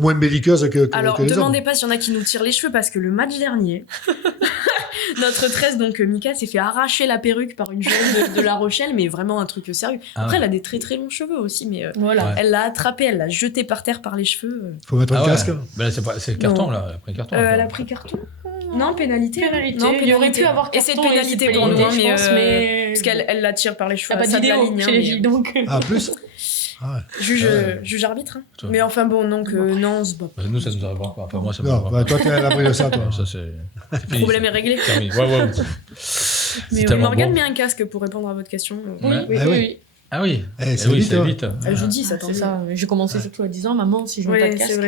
moins belliqueuses que alors les demandez hommes. pas s'il y en a qui nous tirent les cheveux, parce que le match dernier notre 13, donc Mika, s'est fait arracher la perruque par une jeune de La Rochelle, mais vraiment un truc sérieux. Après elle a des très très longs cheveux aussi, mais elle l'a attrapée, elle l'a jetée par terre par les cheveux. Faut mettre un casque. C'est le carton là, elle a pris carton. Elle a pris carton. Non, pénalité. Non, il aurait pu avoir carton. Et c'est pénalité pour nous, mais parce qu'elle la tire par les cheveux. Pas d'idéo chez les filles, donc. Ah, plus. Juge arbitre. Hein. Mais enfin bon, donc non, on se bat pas. Nous, ça nous arrive pas. Enfin, moi, ça me arrive pas. Toi, t'es à l'abri de ça, toi. Ça, c'est le problème est réglé. Mais Morgane met un casque pour répondre à votre question. Oui. Ah oui. C'est vite. Je vous dis, ça c'est ça. J'ai commencé surtout à 10 ans. Maman, si je mets pas de casque,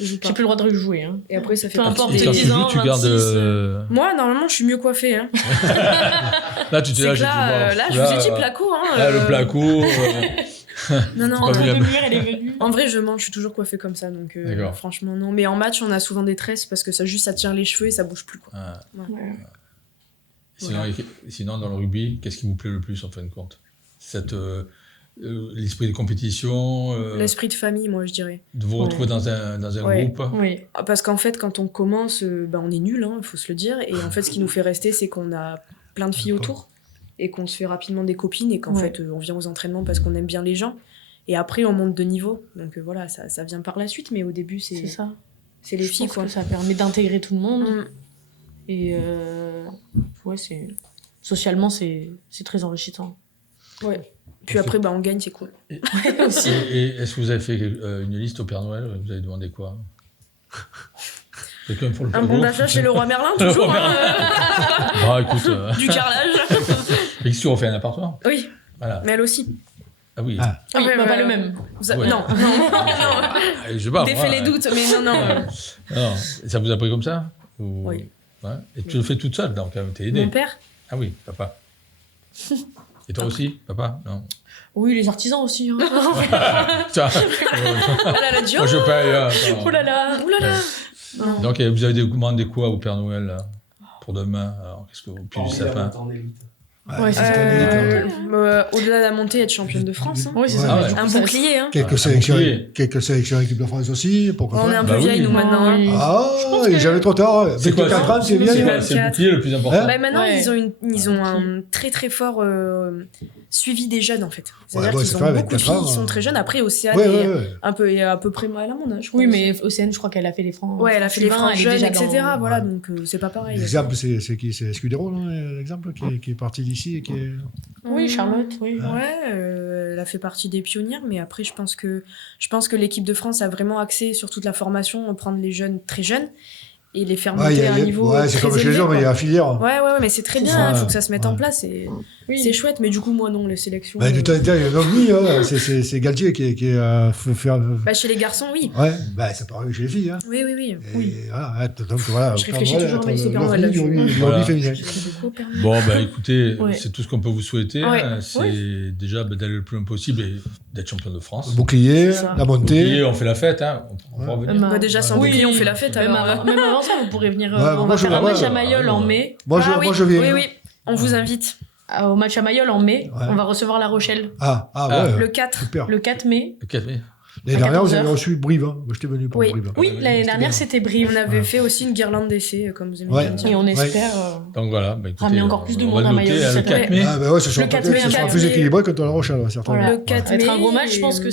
j'ai plus le droit de rejouer. Hein. Et après, ça fait peu importe tes 10 ans, tu gardes. Moi, normalement, je suis mieux coiffée. Hein. Là, tu t'es là, je vous ai dit placo. Là, le placo. Non. Elle est venue. En vrai, je suis toujours coiffée comme ça, donc franchement, non. Mais en match, on a souvent des tresses parce que ça tire les cheveux et ça bouge plus, quoi. Sinon, dans le rugby, qu'est-ce qui vous plaît le plus, en fin de compte? L'esprit de compétition, l'esprit de famille, moi je dirais. De vous retrouver dans un groupe. Oui, parce qu'en fait, quand on commence, on est nul, il faut se le dire. Et en fait, ce qui nous fait rester, c'est qu'on a plein de filles autour. et qu'on se fait rapidement des copines et qu'en fait, on vient aux entraînements parce qu'on aime bien les gens. Et après, on monte de niveau. Donc voilà, ça vient par la suite, mais au début, c'est ça. C'est les filles, quoi. Que ça permet d'intégrer tout le monde. Et socialement, c'est très enrichissant. Ouais. Puis après, on gagne, c'est cool. Aussi. Et est-ce que vous avez fait une liste au Père Noël? Vous avez demandé quoi? Un bon d'achat chez le Roi Merlin, toujours. Écoute, du carrelage. Et si on refait un appartement? Oui, voilà. Mais elle aussi. Ah oui. Oui, pas le même. Non. Je sais pas. Défait les doutes, mais non. Non. Et ça vous a pris comme ça? Oui. Ouais. Et tu le fais toute seule, donc t'es aidée. Mon père? Ah oui, papa. Et toi aussi, papa? Non. Oui, les artisans aussi. Oh là là, Dieu. Moi, je paye. Oh là là. Non. Donc, vous avez demandé quoi au Père Noël là, pour demain? Alors, qu'est-ce que vous puis du sapin? Au-delà de la montée, être championne de France. Hein. Oui, c'est ça. Un bouclier. Hein. Quelques sélections équipe de France aussi. Pourquoi on est un peu vieille, nous, maintenant. Il est jamais trop tard. C'est quoi, 24 ans, c'est bien. C'est le bouclier le plus important. Maintenant, ils ont un très très fort suivi des jeunes, en fait. C'est-à-dire qu'ils ont beaucoup de filles qui sont très jeunes. Après, Océane est à peu près à la monde, je crois. Oui, mais Océane, je crois qu'elle a fait les francs. Ouais, elle a fait les francs jeunes, etc. Voilà, donc c'est pas pareil. L'exemple, c'est qui? C'est Scudero, l'exemple, qui est parti d'ici et qui est... Oui, Charlotte, oui. Ouais, elle a fait partie des pionnières, mais après, je pense que l'équipe de France a vraiment axé sur toute la formation, prendre les jeunes très jeunes et les faire monter à un niveau très élevé. C'est comme chez les hommes, il y a la filière. Ouais, mais c'est très bien, il faut que ça se mette en place. C'est chouette, mais du coup, moi, non, les sélections... Du temps, il y a un ovni, c'est Galtier qui est chez les garçons, oui. Ouais, ça paraît chez les filles. Hein. Oui. Et voilà, je réfléchis toujours à ma liste au Père Noël là-dessus. Bon, écoutez, c'est tout ce qu'on peut vous souhaiter. C'est déjà d'aller le plus loin possible et d'être champion de France. Bouclier, la montée. Bouclier, on fait la fête. On va revenir. Déjà, sans bouclier, on fait la fête. Même avant ça, vous pourrez venir. On va faire un match à Mayol en mai. Moi, je viens. Oui, on vous invite. Au match à Mayol en mai, on va recevoir La Rochelle. Ouais. Le 4. Super. Le 4 mai. Le 4 mai. L'année dernière, vous avez reçu Brive. Moi, j'étais venu pour Brive. Oui, l'année dernière, c'était Brive. On avait fait aussi une guirlande d'essai, comme vous aimez bien dire. Et on espère ramener encore plus de monde à Mayol. Le 4 mai. Ce sera plus équilibré que La Rochelle, certainement. Le 4 mai. Ça va être un gros match. Je pense que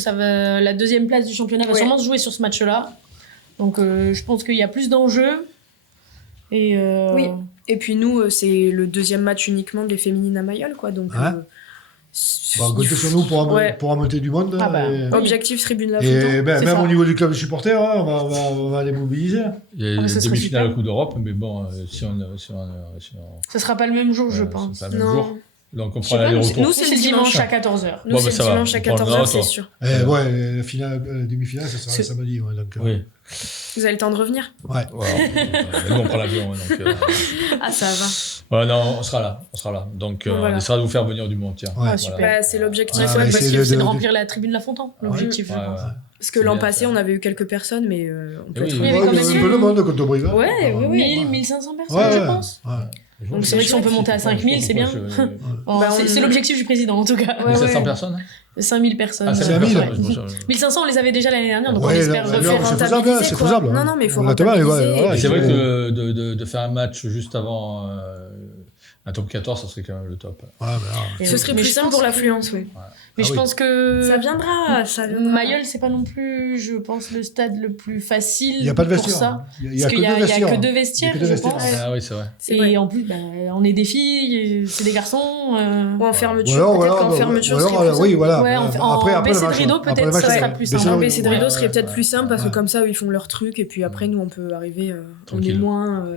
la deuxième place du championnat va sûrement se jouer sur ce match-là. Donc, je pense qu'il y a plus d'enjeux. Oui. Et puis nous, c'est le deuxième match uniquement des féminines à Mayol, quoi. Donc, comptez sur nous pour amener du monde. Objectif tribune la Et même au niveau du club de supporters, on va les mobiliser. Il y a des demi-finales à Coupe d'Europe, mais bon, si on ce sera pas le même jour, je pense. Pas le même jour. Donc on prend l'aller-retour. Nous, c'est le dimanche à 14h. Nous, c'est le dimanche à 14h, c'est sûr. La demi-finale, ça sera samedi. Oui. Vous avez le temps de revenir? Ouais. Nous, on prend l'avion. Ça va. Voilà, non, on sera là. Donc, on essaiera de vous faire venir du monde, tiens. Super. C'est l'objectif. C'est de remplir la tribune La Fontan, l'objectif. Parce que l'an passé, on avait eu quelques personnes, mais on peut être... Il y avait un peu de monde contre Brive. Ouais. 1500 personnes, je pense. Donc c'est vrai que si on peut monter à 5000, c'est bien. C'est l'objectif du président, en tout cas. 1500 personnes 5000 personnes. 5000 1500, on les avait déjà l'année dernière, donc on espère refaire. C'est faisable. Non, mais il faut rentabiliser. C'est vrai que de faire un match juste avant un top 14, ça serait quand même le top. Ce serait plus simple pour l'affluence, oui. Mais je pense que... Ça viendra. Mayol, c'est pas non plus, je pense, le stade le plus facile. Il n'y a pas de vestiaire. Parce qu'il n'y a que 2 vestiaires, je pense. Ah oui, c'est vrai. Et en plus, on est des filles, c'est des garçons. Ou en fermeture, peut-être qu'en fermeture serait plus simple. Oui, voilà. En baissé de rideau, peut-être, ça sera plus simple. En baissé de rideau serait peut-être plus simple, parce que comme ça, ils font leur truc, et puis après, nous, on peut arriver, on est moins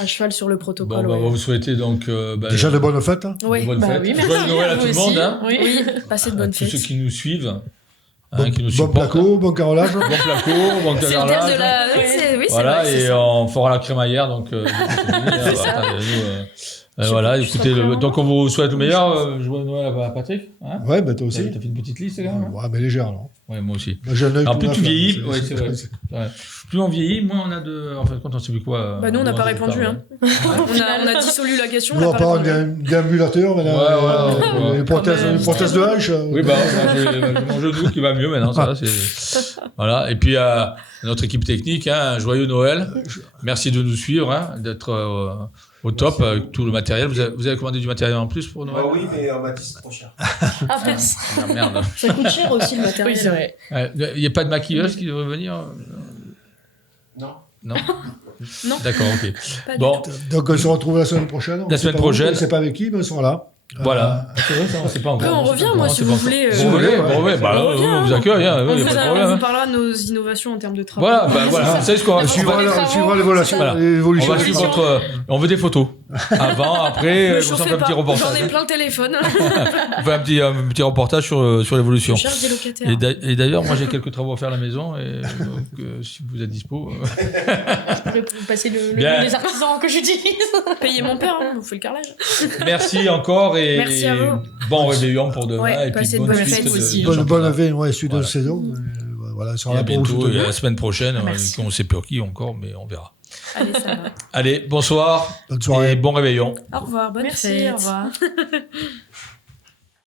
à cheval sur le protocole. On va vous souhaiter donc... Déjà de bonnes fêtes. Oui, merci. Joyeux Noël à tout le monde. Oui, passez de bonnes fêtes. Tous ceux qui nous suivent, qui nous bon supportent. placo, bon carrelage. Bon placo, bon carrelage. Voilà, et on fera la crémaillère, donc... voilà, écoutez, donc on vous souhaite le meilleur. Joyeux Noël à Patrick. Ouais, toi aussi. T'as fait une petite liste, quand même. Ouais, mais légère, alors. Ouais, moi aussi. Alors, plus tu vieillis, c'est vrai. Plus on vieillit, moins on a de... En fait, quand on sait plus quoi... nous, on n'a pas répondu, hein. On a dissolu la question, on n'a pas déambulateur, une prothèse de hanche. Oui, mon genou qui va mieux maintenant, ça, c'est... Voilà, et puis notre équipe technique, un joyeux Noël. Merci de nous suivre, d'être Au top, avec tout le matériel. Vous avez commandé du matériel en plus pour Noël? Oui, mais on m'a dit c'est trop cher. Ah, mince. Ah, merde. Ça coûte cher aussi le matériel. Oui, c'est vrai. Il n'y a pas de maquilleuse qui devrait venir? Non. Non. Non. D'accord, ok. Pas Bon, Donc on se retrouve la semaine prochaine. La semaine prochaine. On ne sait pas avec qui, mais on sera là. voilà. C'est vrai, ça, on sait pas encore. On revient, moi, si vous voulez. Si vous voulez, bon, ouais, bah, on vous accueille, il n'y a pas de On problème. vous parlera de nos innovations en termes de travail. Voilà, bah, voilà. C'est ce qu'on On suivra l'évolution. Voilà. On va suivre votre. On veut des photos. Avant, après, Me on fait chauffez un petit pas, reportage. J'en ai plein le téléphone. On fait un petit reportage sur l'évolution. Je cherche des locataires. Et d'ailleurs, moi, j'ai quelques travaux à faire à la maison. Et donc, si vous êtes dispo. Je pourrais vous passer le nom des artisans que j'utilise. Payez mon père, on vous fait le carrelage. Merci encore. Et Merci à vous. bon réveillon pour demain. Ouais, et puis passez de bonne bonnes suite fêtes aussi. Bonne suite de Voilà. saison. Voilà, on sera Et à là pour vous bientôt. Et soutenir. la semaine prochaine, Merci. on ne sait plus qui encore, mais on verra. Allez, ça va. Allez, bonsoir. Bonne soirée. Et bon réveillon. Au revoir, bonne Merci, fête. au revoir.